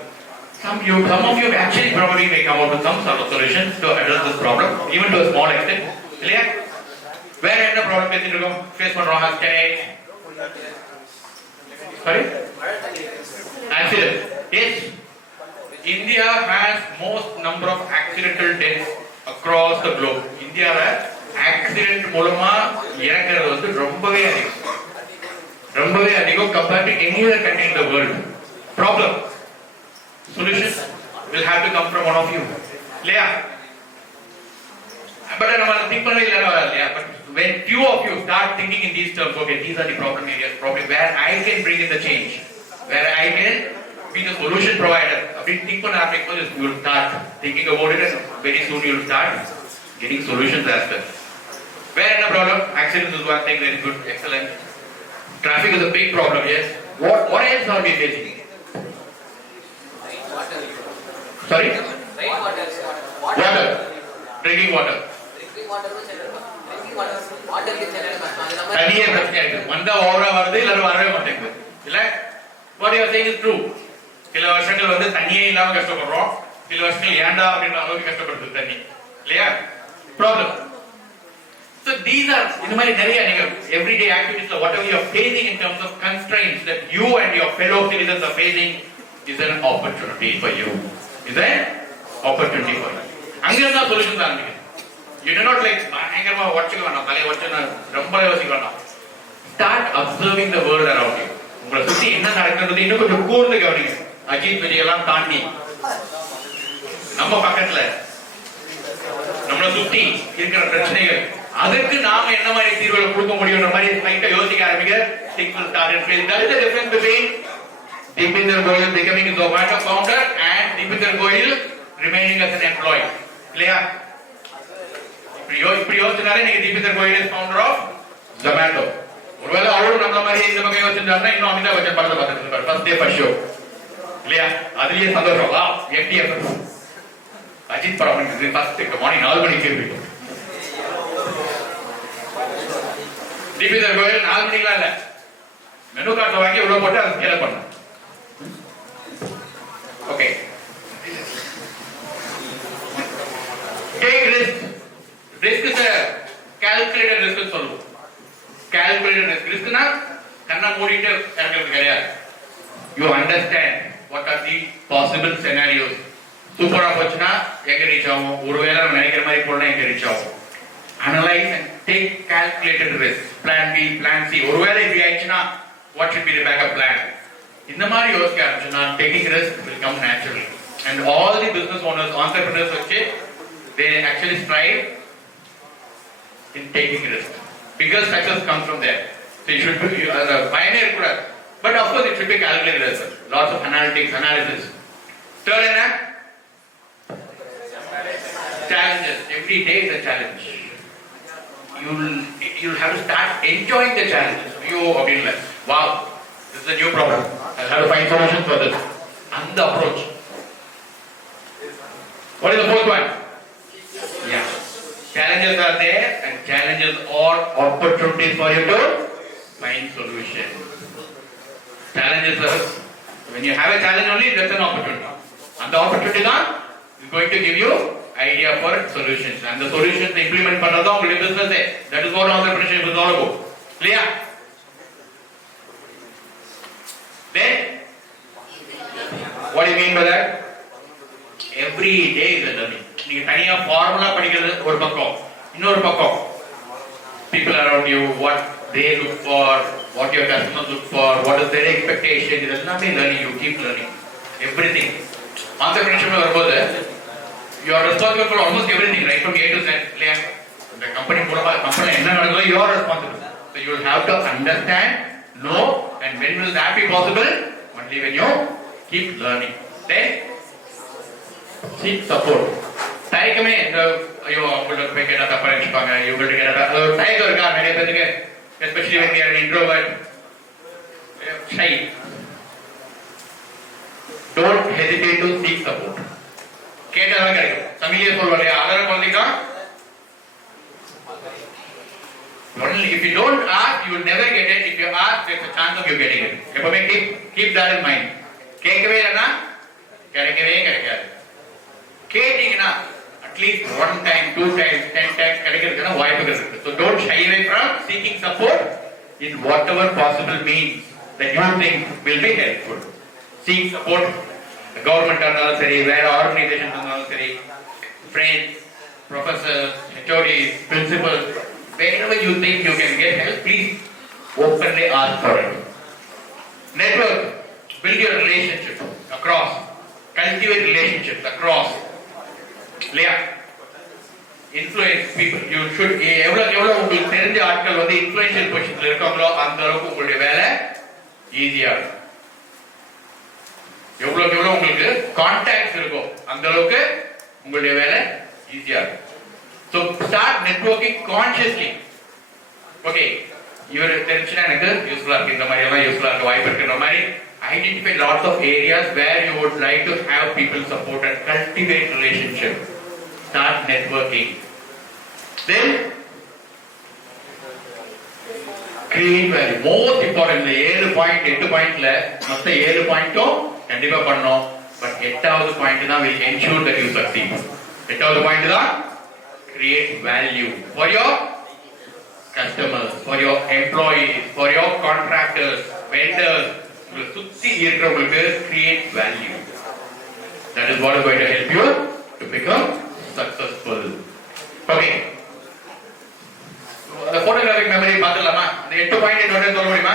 Some of you actually probably may come out with some sort of solutions to address this problem, even to a small extent. Yeah. Where is the problem face பண்றோம் Sorry? Accident. Yes. India has most number of accidental deaths across the globe. India accident மூலமா இறக்குறது வந்து ரொம்பவே அதிகம் compared to any other country in the world. Problem. Solution will have to come from one of you. இல்லையா? But நம்ம think பண்ணவே இல்ல இல்லையா? But when few of you start thinking in these terms, okay, these are the problem areas, probably where I can bring in the change, where I can be the solution provider. Think on that because you will start thinking about it and very soon you will start getting solutions as well. Where is the problem? Accidents is one thing, very good, excellent. Traffic is a big problem, yes. What else are we facing? Sorry? Water. Drinking water. தண்ணியே பிரச்சனை ஆயிடுது. வந்தா ஓவரா வருது இல்ல வரவே மாட்டேங்குது. இல்ல? What you are saying is true. சில வருஷங்கள் வந்து தண்ணியே இல்லாம கஷ்டப்படுறோம். சில வருஷங்கள் ஏண்டா அப்படின்ற அளவுக்கு கஷ்டப்படுது தண்ணி. இல்லையா? Problem. So these are இந்த மாதிரி நிறைய நீங்க everyday activities whatever you are facing in terms of constraints that you and your fellow citizens are facing is an opportunity for you. Is an opportunity for you. அங்க இருந்தா சொல்யூஷன் தான் நீங்க. You do not like பயங்கரமா watching வேண்டாம். தலைய வச்சு ரொம்ப யோசிக்க வேண்டாம். Start observing the world around you. உங்களை சுத்தி என்ன நடக்குது இன்னும் கொஞ்சம் கூர்ந்து கவனிங்க. அஜித் விஜய் எல்லாம் தாண்டி நம்ம பக்கத்துல நம்மள சுத்தி இருக்கிற பிரச்சனைகள் அதுக்கு நாம என்ன மாதிரி தீர்வுகளை கொடுக்க முடியும்ன்ற மாதிரி லைட்டா யோசிக்க ஆரம்பிங்க. Things will start in place. That is the difference between Deepinder Goyal becoming a Zomato founder and Deepinder Goyal remaining as an employee. இல்லையா? இப்படி யோசிச்சாலே நீங்க Deepinder Goyal is founder of Zomato. ஒருவேளை அவரும் நம்மள மாதிரி இந்த பக்கம் யோசிச்சிருந்தாருன்னா இன்னும் அமிதாப் பச்சன் படத்தை பார்த்துட்டு இருப்பாரு. First day first show. இல்லையா? அதுலயே சந்தோஷம். வா FTF. அஜித் படம் ஃபர்ஸ்ட் மார்னிங் 4 மணிக்கு கேள்வி. Deepinder Goyal 4 மணிக்கெல்லாம் இல்ல. மெனு கார்டு வாங்கி உள்ள போட்டு அதை ஸ்கேல் பண்ணணும். Okay. Take risk. Risk is a calculated risk சொல்லுவோம். Calculated risk. Riskனா கண்ணை மூடிட்டு இறங்குறது கிடையாது. You understand what are the possible scenarios. சூப்பரா போச்சுன்னா எங்க ரீச் ஆகும், ஒருவேளை நம்ம நினைக்கிற மாதிரி போனா எங்க ரீச் ஆகும். Analyze and take calculated risk. Plan B, Plan C. ஒருவேளை இப்படி ஆயிடுச்சுன்னா what should be the backup plan? இந்த மாதிரி யோசிக்க ஆரம்பிச்சுன்னா taking risk will come naturally. And all the business owners, entrepreneurs they actually strive in taking risk. Biggest success comes from there. So you should be a pioneer kuda. But of course it should be calculated as well. Lots of analysis. Third and challenges. Every day is a challenge. You'll have to start enjoying the challenges. You have been like, wow, this is a new problem. I'll have to find solutions for this. And the approach. What is the fourth one? Yeah. Challenges are there and challenges are opportunities for you to find solutions. Challenges are, when you have a challenge only, that's an opportunity. And the opportunity is going to give you idea for solutions. And the solutions implement பண்றதா உங்களுடைய business. That is what entrepreneurship is all about. Clear? Then, what do you mean by that? Every day is a learning. நீங்க தனியா ஃபார்முலா படிக்கிறது ஒரு பக்கம், இன்னொரு பக்கம் people around you, what they look for, what your customers look for, what is their expectation, இது எல்லாமே learning. You keep learning everything. Entrepreneurship வரும்போது you are responsible for almost everything, right from A to Z. இல்லையா? இந்த கம்பெனி மூலமா கம்பெனி என்ன நடக்குதோ you are responsible. So you will have to understand, know, and when will that be possible? Only when you keep learning. Then seek support. தயக்கமே இந்த ஐயோ அவங்கள்ட்ட போய் கேட்டா தப்பா நினைப்பாங்க, இவங்கள்ட்ட கேட்டா ஒரு தயக்கம் இருக்கா நிறைய பேருக்கு, especially when you are an introvert, shy. Don't hesitate to seek support. கேட்டாதான் கிடைக்கும். தமிழ்லயே சொல்வாங்க, அலற குழந்தைக்கு Only if you don't ask, you will never get it. If you ask, there's a chance of you getting it. எப்பவுமே keep that in mind. கேட்கவே இல்லைன்னா கிடைக்கவே கிடைக்காது. கேட்டீங்கன்னா அட்லீஸ்ட் 1 time, 2 times, 10 times கிடைக்கிறதுக்கான வாய்ப்புகள் இருக்கு. So don't shy away from seeking support in whatever possible means that you think will be helpful. Seek support. Government இருந்தாலும் சரி, வேற ஆர்கனைசேஷன் இருந்தாலும் சரி, friends, professors, HODs, principals, wherever you think you can get help, please openly ask for it. Network. Build your relationship across. Cultivate relationships across. இல்லையா? Influence people. You should எவ்வளவு உங்களுக்கு தெரிஞ்ச ஆட்கள் வந்து இன்ஃப்ளூயன்ஷியல் பொசிஷன்ல இருக்காங்களோ அந்த அளவுக்கு உங்களுடைய வேலை ஈஸியா இருக்கும். எவ்வளவு உங்களுக்கு கான்டாக்ட்ஸ் இருக்கோ அந்த அளவுக்கு உங்களுடைய வேலை ஈஸியா இருக்கும். So start networking consciously. Okay, இவர் தெரிஞ்சுனா எனக்கு யூஸ்ஃபுல்லா இருக்கு, இந்த மாதிரி எல்லாம் யூஸ்ஃபுல்லா இருக்க வாய்ப்பு இருக்குன்ற மாதிரி identify lots of areas where you would like to have people support and cultivate relationship. Start networking. Then create value. Most important, 7 point 8 பாயிண்ட்ல மொத்த 7 பாயிண்ட்டும் கண்டிப்பா பண்ணோம். பட் 8வது பாயிண்ட் தான் will ensure that you succeed. 8வது பாயிண்ட் தான் create value for your customers, for your employees, for your contractors, vendors. சுத்தி இருக்கிறவங்களுக்கு create value. That is what is going to help you to become successful. Okay. The photographic memory பார்த்தலாமா? அந்த 8 பாயிண்ட் என்னோட சொல்ல முடியுமா?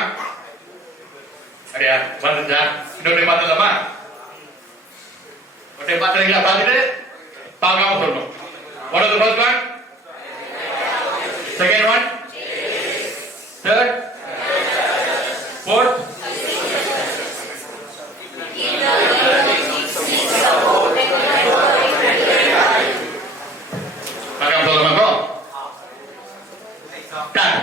அடியா வந்துச்சா? இன்னொரு பார்த்தலாமா? ஒட்டை பார்த்தீங்களா? பார்த்துட்டு பார்க்காம சொல்லணும். What is the first one? Second one? Third? Fourth? பார்க்காம சொல்லலாமா? Start.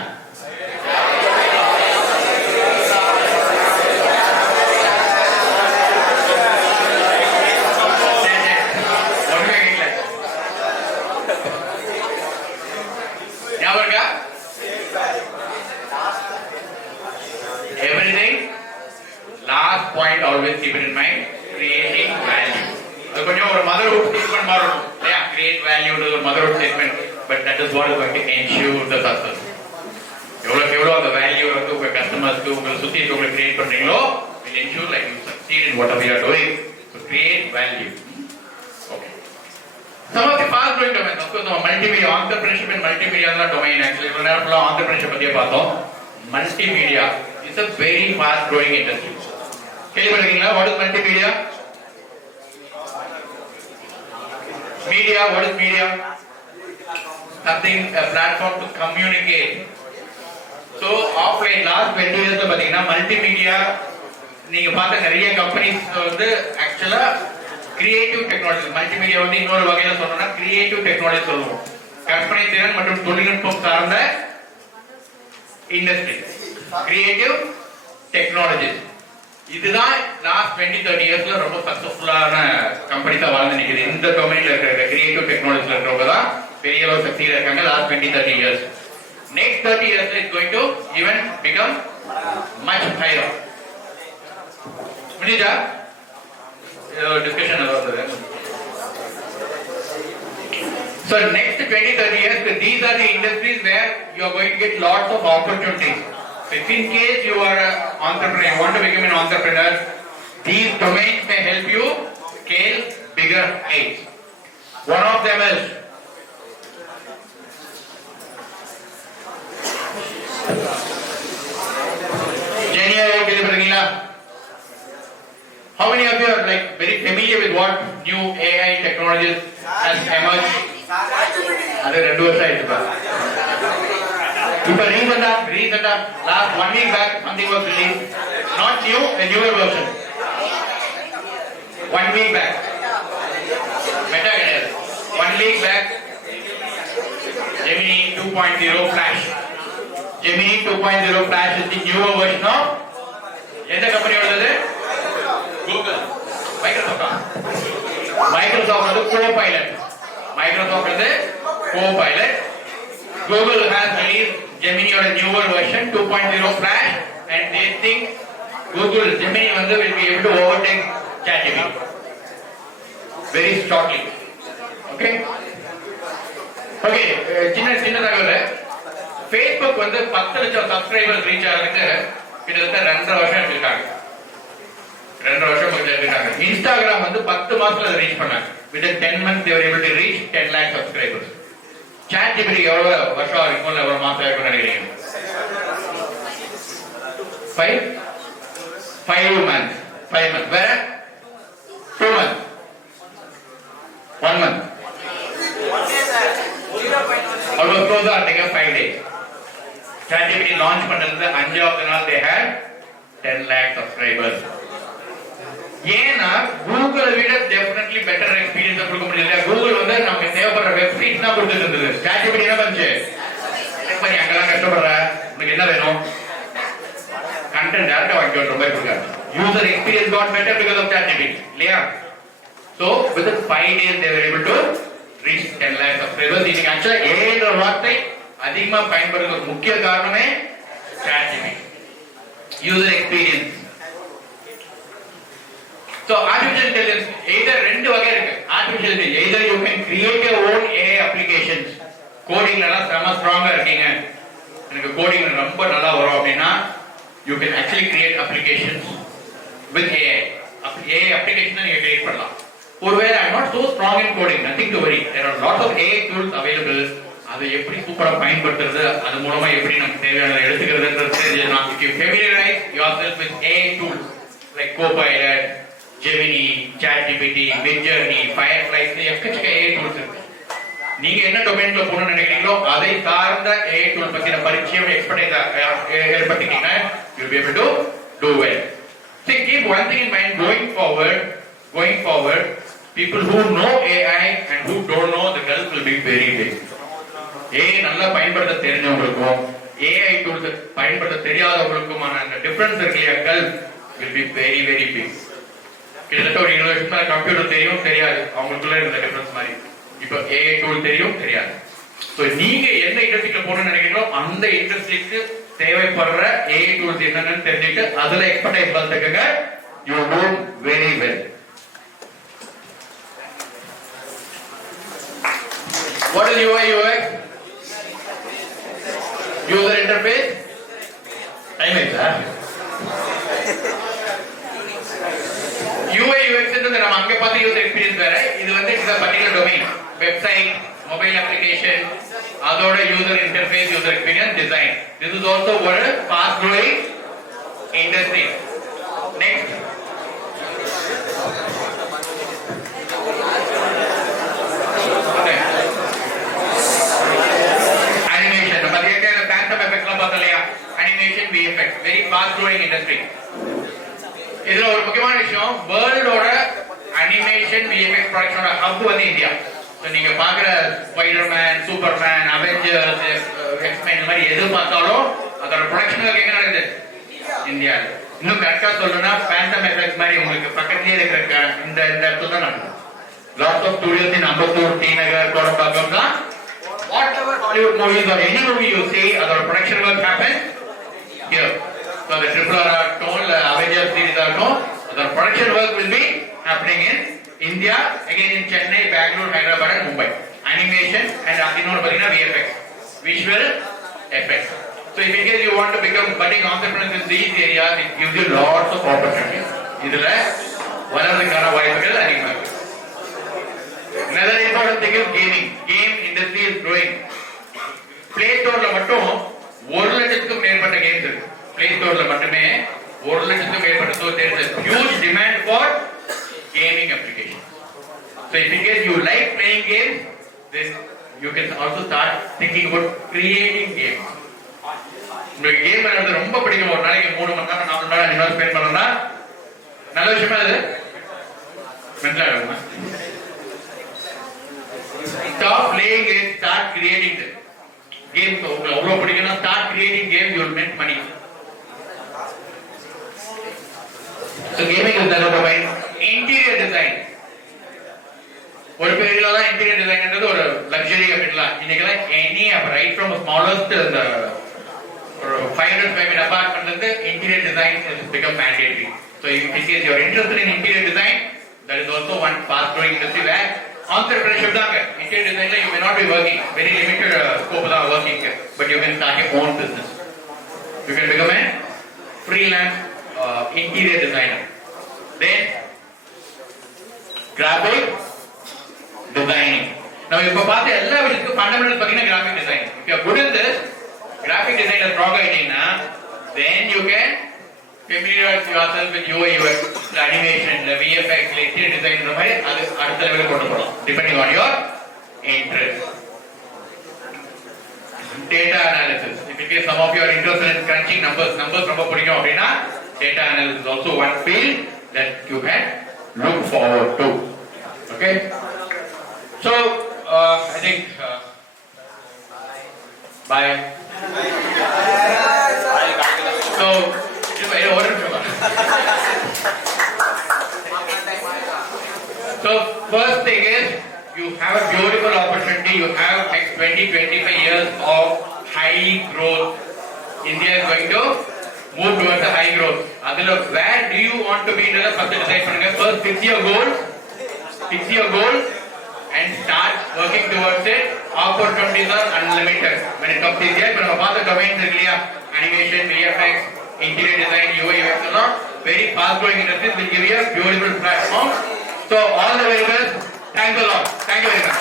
Everything. Last point, always keep it in mind. Creating value. அது கொஞ்சம் ஒரு motherhood statement மாதிரி இருக்கும். இல்லையா? Create value is a motherhood statement, but that is what is going to ensure the success. எவ்வளவு அந்த வேல்யூ வந்து உங்க கஸ்டமர்ஸ்க்கு உங்களை சுத்தி இருக்கவங்களை கிரியேட் பண்றீங்களோ will ensure like you succeed in whatever you are doing. So create value. Okay. Some of the fast growing domains, of course, multimedia, entrepreneurship and multimedia is a domain actually. இவ்வளவு நேரம் ஃபுல்லா entrepreneurship பத்தியே பார்த்தோம். Multimedia is a very fast growing industry. கேள்விப்பட்டிருக்கீங்களா? What is multimedia? Media, what is media? Something, a platform to communicate. So offline last 20 years ல பாத்தீங்கன்னா மல்டிமீடியா நீங்க பார்த்த நிறைய கம்பெனிஸ் வந்து ஆக்சுவலா கிரியேட்டிவ் டெக்னாலஜி, மல்டிமீடியா வந்து இன்னொரு வகையில சொல்லணும்னா கிரியேட்டிவ் டெக்னாலஜி சொல்லுவோம். கற்பனை திறன் மற்றும் தொழில்நுட்பம் சார்ந்த இண்டஸ்ட்ரி, கிரியேட்டிவ் டெக்னாலஜி. இதுதான் லாஸ்ட் 20-30 இயர்ஸ்ல ரொம்ப சக்சஸ்ஃபுல்லான கம்பெனிஸா வாழ்ந்து நிக்குது. இந்த டொமைன்ல இருக்கிற கிரியேட்டிவ் டெக்னாலஜில இருக்கிறவங்க தான் பெரிய அளவு சக்தியா இருக்காங்க லாஸ்ட் 20-30 years. Next 30 years is going to even become much higher. Munija, discussion about that. So next 20-30 years, these are the industries where you are going to get lots of opportunities. So if in case you are an entrepreneur, you want to become an entrepreneur, these domains may help you scale bigger heights. One of them is how many of you are like very familiar with what new AI technologies has emerged? Are there two sides? If recent last 1 week back something was released, not new, a newer version. 1 week back. Better 1 week back. Gemini 2.0 Flash. Gemini 2.0 Flash is the newer version of எந்த கம்பெனி வருது? Google. Microsoft வந்து Copilot. Microsoft வந்து Copilot. Google has released Gemini or a newer version 2.0 Flash, and they think Google Gemini will be able to overtake ChatGPT very shortly. Okay. Okay. சின்ன தகவல். Facebook 10 லட்சம் subscribers reach ஆகிறதுக்கு கிட்டத்தட்ட 2.5 வருஷம் எடுத்துட்டாங்க. 2.5 வருஷம் எடுத்துட்டாங்க. Instagram 10 மாசத்துல அதை ரீச் பண்ணாங்க. Within 10 months they were able to reach 10 lakh subscribers. ChatGPT எவ்வளவு வருஷம் இருக்கும்ல எவ்வளவு மாசம் இருக்கும்னு நினைக்கிறீங்க? 5 months. 5 months. வேற 2 months. 1 month. அவ்வளவு க்ளோஸா இருந்தீங்க 5 days. ChatGPT லான்ச் பண்ணது 5வது நாள் they had 10 lakh subscribers. ஏன்னா கூகுளை விட டெஃபினெட்லி பெட்டர் எக்ஸ்பீரியன்ஸ் கொடுக்க முடியல. கூகுள் நமக்கு தேவைப்படுற வெப்சைட்ஸ் தான் கொடுத்துட்டு இருந்தது. ChatGPT என்ன பண்ணுச்சு? பண்ணி அங்கெல்லாம் கஷ்டப்படுற உங்களுக்கு என்ன வேணும்? கண்டென்ட் டேரக்டா வாங்கிட்டு மாதிரி கொடுக்காது. User experience got better because of ChatGPT இல்லையா? So within 5 days they were able to reach 10 lakh subscribers. இன்னைக்கு ஆக்சுவலா ஏன்ற வார்த்தை அதிகமா பயன்படுத்துறதுக்கு முக்கிய காரணமே ChatGPT. User experience. So artificial intelligence either ரெண்டு வகை இருக்கு. artificial intelligence either you can create your own AI applications. Coding எல்லாம் செம ஸ்ட்ராங்கா இருக்கீங்க, எனக்கு கோடிங் ரொம்ப நல்லா வரும் அப்படின்னா you can actually create applications with AI. AI application நீங்க கிரியேட் பண்ணலாம். ஒருவேளை I'm not so strong in coding, nothing to worry. There are lots of AI tools available. அதை எப்படி சூப்பரா பயன்படுத்துறது, அது மூலமா எப்படி நமக்கு தேவையானதை எடுத்துக்கிறதுன்றது தெரிஞ்சுனா if you familiarize yourself with AI tools like Copilot, Gemini, ChatGPT, Midjourney, Firefly, எக்கச்சக்க AI tools இருக்கு. நீங்க என்ன டொமைன்ல போகணும்னு நினைக்கிறீங்களோ அதை சார்ந்த AI tool பத்தின பரிச்சயம் எக்ஸ்பர்டைஸ் ஏற்படுத்திட்டீங்கன்னா you'll be able to do well. See, keep one thing in mind going forward, people who know AI and who don't know, the gulf will be very big. AI நல்லா பயன்படுத்த தெரிஞ்சவங்களுக்கும் AI tools பயன்படுத்த தெரியாதவங்களுக்குமான அந்த டிஃபரன்ஸ் இருக்குல்லையா, gulf will be very very big. கிட்டத்தட்ட ஒரு 20 வருஷமா கம்ப்யூட்டர் தெரியும் தெரியாது அவங்களுக்குள்ள இருந்த டிஃபரன்ஸ் மாதிரி இப்போ AI tool தெரியும் தெரியாது. சோ நீங்க எந்த இண்டஸ்ட்ரியில போகணும்னு நினைக்கிறீங்களோ அந்த இண்டஸ்ட்ரிக்கு தேவைப்படுற AI tools என்னன்னு தெரிஞ்சுட்டு அதுல எக்ஸ்பர்டைஸ் வளர்த்துக்கங்க. You do very well. What is UI UX? User interface. Time is that. UI UX என்றது நம்ம அங்க பார்த்த யூசர் எக்ஸ்பீரியன்ஸ் வேற. இது it's a particular domain. Website, mobile application, அதோட user interface, user experience, design. This is also one fast growing industry. Next. Animation. நம்ம ஏற்கனவே Phantom Effectலாம் பார்த்தோம் இல்லையா? Animation, VFX, very fast growing industry. இதுல ஒரு முக்கியமான விஷயம், வேர்ல்டோட அனிமேஷன் VFX ப்ரொடக்ஷனோட ஹப் இந்தியா. நீங்க பாக்குற ஸ்பைடர்மேன், சூப்பர்மேன், அவெஞ்சர்ஸ், எக்ஸ்மேன் இந்த மாதிரி எது பார்த்தாலும் அதோட ப்ரொடக்ஷன் எங்க நடக்குது? இந்தியால. இன்னும் கரெக்டா சொல்லணும்னா Phantom Effects மாதிரி உங்களுக்கு பக்கத்திலே இருக்கிற இந்த இடத்துல தான் நடக்குது. லாட்ஸ் ஆஃப் ஸ்டுடியோஸ் இன் அம்பத்தூர், ஸ்ரீநகர், கோடம்பாக்கம் தான் whatever Hollywood movies or any movie you see, அதோட production work happens here. So the RRR ஆகட்டும், Avengers series ஆகட்டும், the production work will be happening in India, again in Chennai, Bangalore, Hyderabad and Mumbai. Animation and VFX, visual effects. So if in case you want to become budding entrepreneurs in these areas, it gives you lots of opportunities. இதுல வளர்றதுக்கான வாய்ப்புகள் அதிகமா இருக்கு. Another important thing is gaming. Game industry is growing. Play Store மட்டும் 1 லட்சத்துக்கும் மேற்பட்ட கேம்ஸ் இருக்கு. Play Store மட்டுமே 1 லட்சத்துக்கும் மேற்பட்ட. So there is a huge demand for gaming applications. So if in case you like playing games, then you can also start thinking about creating games. உங்களுக்கு கேம் விளையாடுறது ரொம்ப பிடிக்கும், ஒரு நாளைக்கு 3 மணி நேரம் 4 மணி நேரம் இன்வெஸ்ட் ஸ்பெண்ட் பண்ணணும்னா நல்ல விஷயமா இது மென்டலா. Stop playing games, start creating them. Games உங்களுக்கு அவ்வளவு பிடிக்கும்னா start creating games, you will make money. So gaming is another domain. Interior design. ஒரு பேர்ல தான் இன்டீரியர் டிசைன்ன்றது ஒரு லக்ஸரி அப்படின்னு இருக்கலாம். இன்னைக்கெல்லாம் any right from smallest the 500 square meter apartment இருந்து interior design has become mandatory. So if in case you are interested in interior design, that is also one fast growing industry where entrepreneurship தாங்க. Interior design you may not be working, very limited scope தான் working, but you can start your own business. You can become a freelance interior designer. Then graphic designing. Now if you பார்த்த எல்லா விஷயத்துக்கும் fundamentals பாத்தீங்கன்னா graphic design. If you are good in this, graphic designer strong ஆயிட்டீங்கன்னா then you can familiarize yourself with UI, UX, animation, VFX, interior design இந்த மாதிரி அது அடுத்த லெவலுக்கு கொண்டு போகலாம் depending on your interest. Data analysis. If in case some of you are interested in crunching numbers ரொம்ப பிடிக்கும் அப்படின்னா data analysis is also one field that you can look forward to. Okay? So, I think bye. So, first thing is you have a beautiful opportunity. You have next 20-25 years of high growth. India is going to move towards a high growth. Adela, where do you want to be in the first decide pannunga. First fix your goals and start working towards it. Opportunities are unlimited when it comes to India. But about the domains animation, VFX, interior design, UI, UX, very fast growing industries will give you a beautiful platform. So all the very best. Thanks a lot. Thank you very much.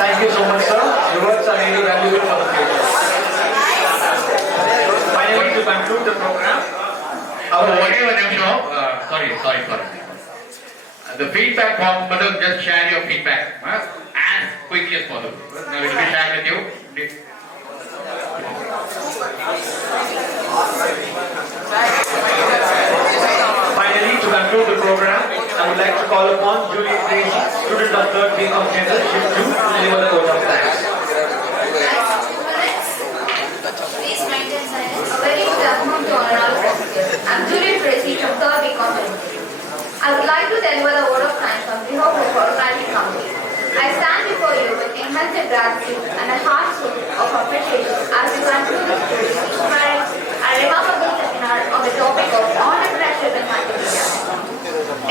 Thank you so much, sir. Your words are really valuable for the future. Finally, to conclude the program, Sorry. The feedback form, but just share your feedback as quickly as possible. Now it will be shared with you. Finally, to conclude the program, I would like to call upon Julie Tracy, student of 3rd B.Com General, Shift 2, to deliver the vote of thanks. Please maintain silence. A very good afternoon to all present. I'm Julie Tracy from 3rd B.Com General. I would like to deliver the word of thanks on behalf of our family company. I stand before you with immense gratitude and a heart full of appreciation as we conclude this inspiring and remarkable seminar on the topic of entrepreneurship in multimedia.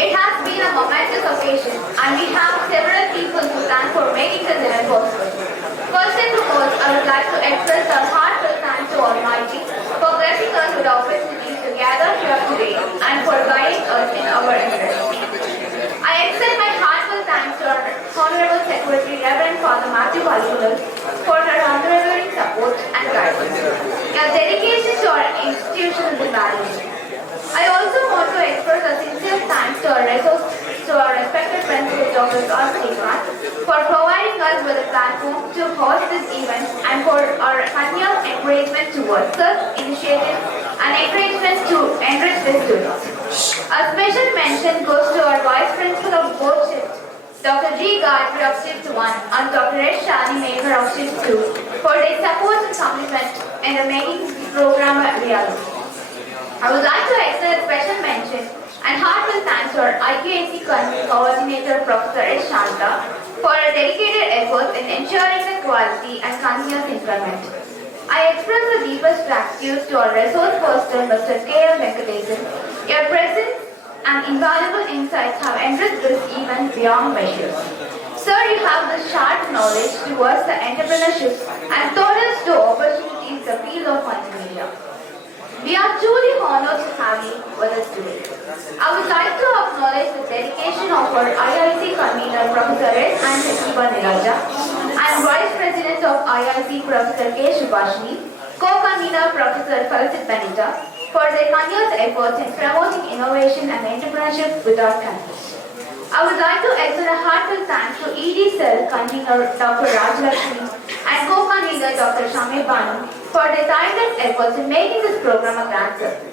It has been a momentous occasion and we have several people to thank for making this event possible. First and foremost, I would like to express our heartfelt thanks to Almighty for blessing us with the opportunity to gather here today and for guiding us in our efforts. I extend my heartfelt thanks to our Honorable Secretary Reverend Father Matthew Valpular for her unwavering support and guidance. Your dedication to our institution is invaluable. I also want to express a sincere thanks to our respected Principal Dr. R. Stefan for providing us with a platform to host this event and for our continuous encouragement towards such initiatives and encouragement to enrich the students. A special mention goes to our Vice Principal of both shifts, Dr. G. Gayatri of Shift 1 and Dr. S. Shani Maker of Shift 2 for their support and commitment in making the program a reality. I would like to extend a special mention and heartfelt thanks to our IQAC Coordinator Professor S. Shanta for her dedicated efforts in ensuring the quality and continuous improvement. I express the deepest gratitude to our resource person, Mr. K.M. Venkatesan. Your presence and invaluable insights have enriched this event beyond measure. Sir, you have the sharp knowledge towards the entrepreneurship and taught us to opportunities in the field of multimedia. We are truly honored to have you with us today. I would like to acknowledge the dedication of our IIC convener, Professor S. and Hepsiba Niraja, and Vice President of IIC, Professor K. Subhashini, Co-convener, Professor Felicit Benita, for their continuous efforts in promoting innovation and entrepreneurship with our country. I would like to extend a heartfelt thanks to ED Cell convener Dr. Rajalakshmi and co-convener Dr. Shamir Banu for their tireless efforts in making this program a grand success.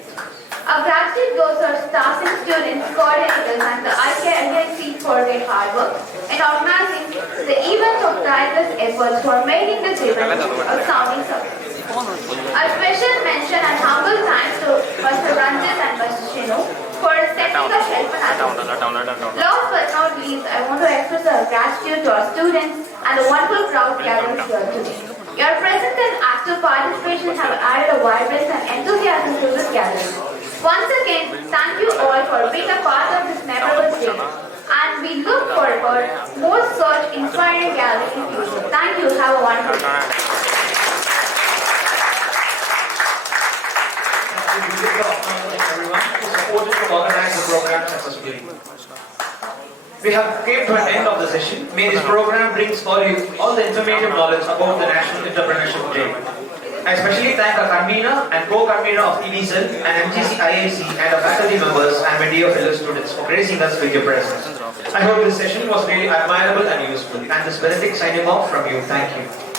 Our gratitude goes to our staff and students, coordinators and the IIC for their hard work in organizing the event of tireless efforts for making this event a sounding success. A special mention and humble thanks to Mr. Ranjan Last but not least, I want to express our gratitude to our students and the wonderful crowd gathered here today. Your presence and active participation have added a vibrance and enthusiasm to this gathering. Once again, thank you all for being a part of this memorable day. And we look forward to more such inspiring gatherings in future. Thank you. Have a wonderful day. We give the opportunity to everyone who supported to organize the program successfully. We have came to an end of the session. May this program brings for you all the informative knowledge about the National Entrepreneurship Day. I especially thank our convener and co-convener of TDCEL and MGC IAC and the faculty members and my dear fellow students for gracing us with your presence. I hope this session was really admirable and useful. And this Benedict signing off from you. Thank you.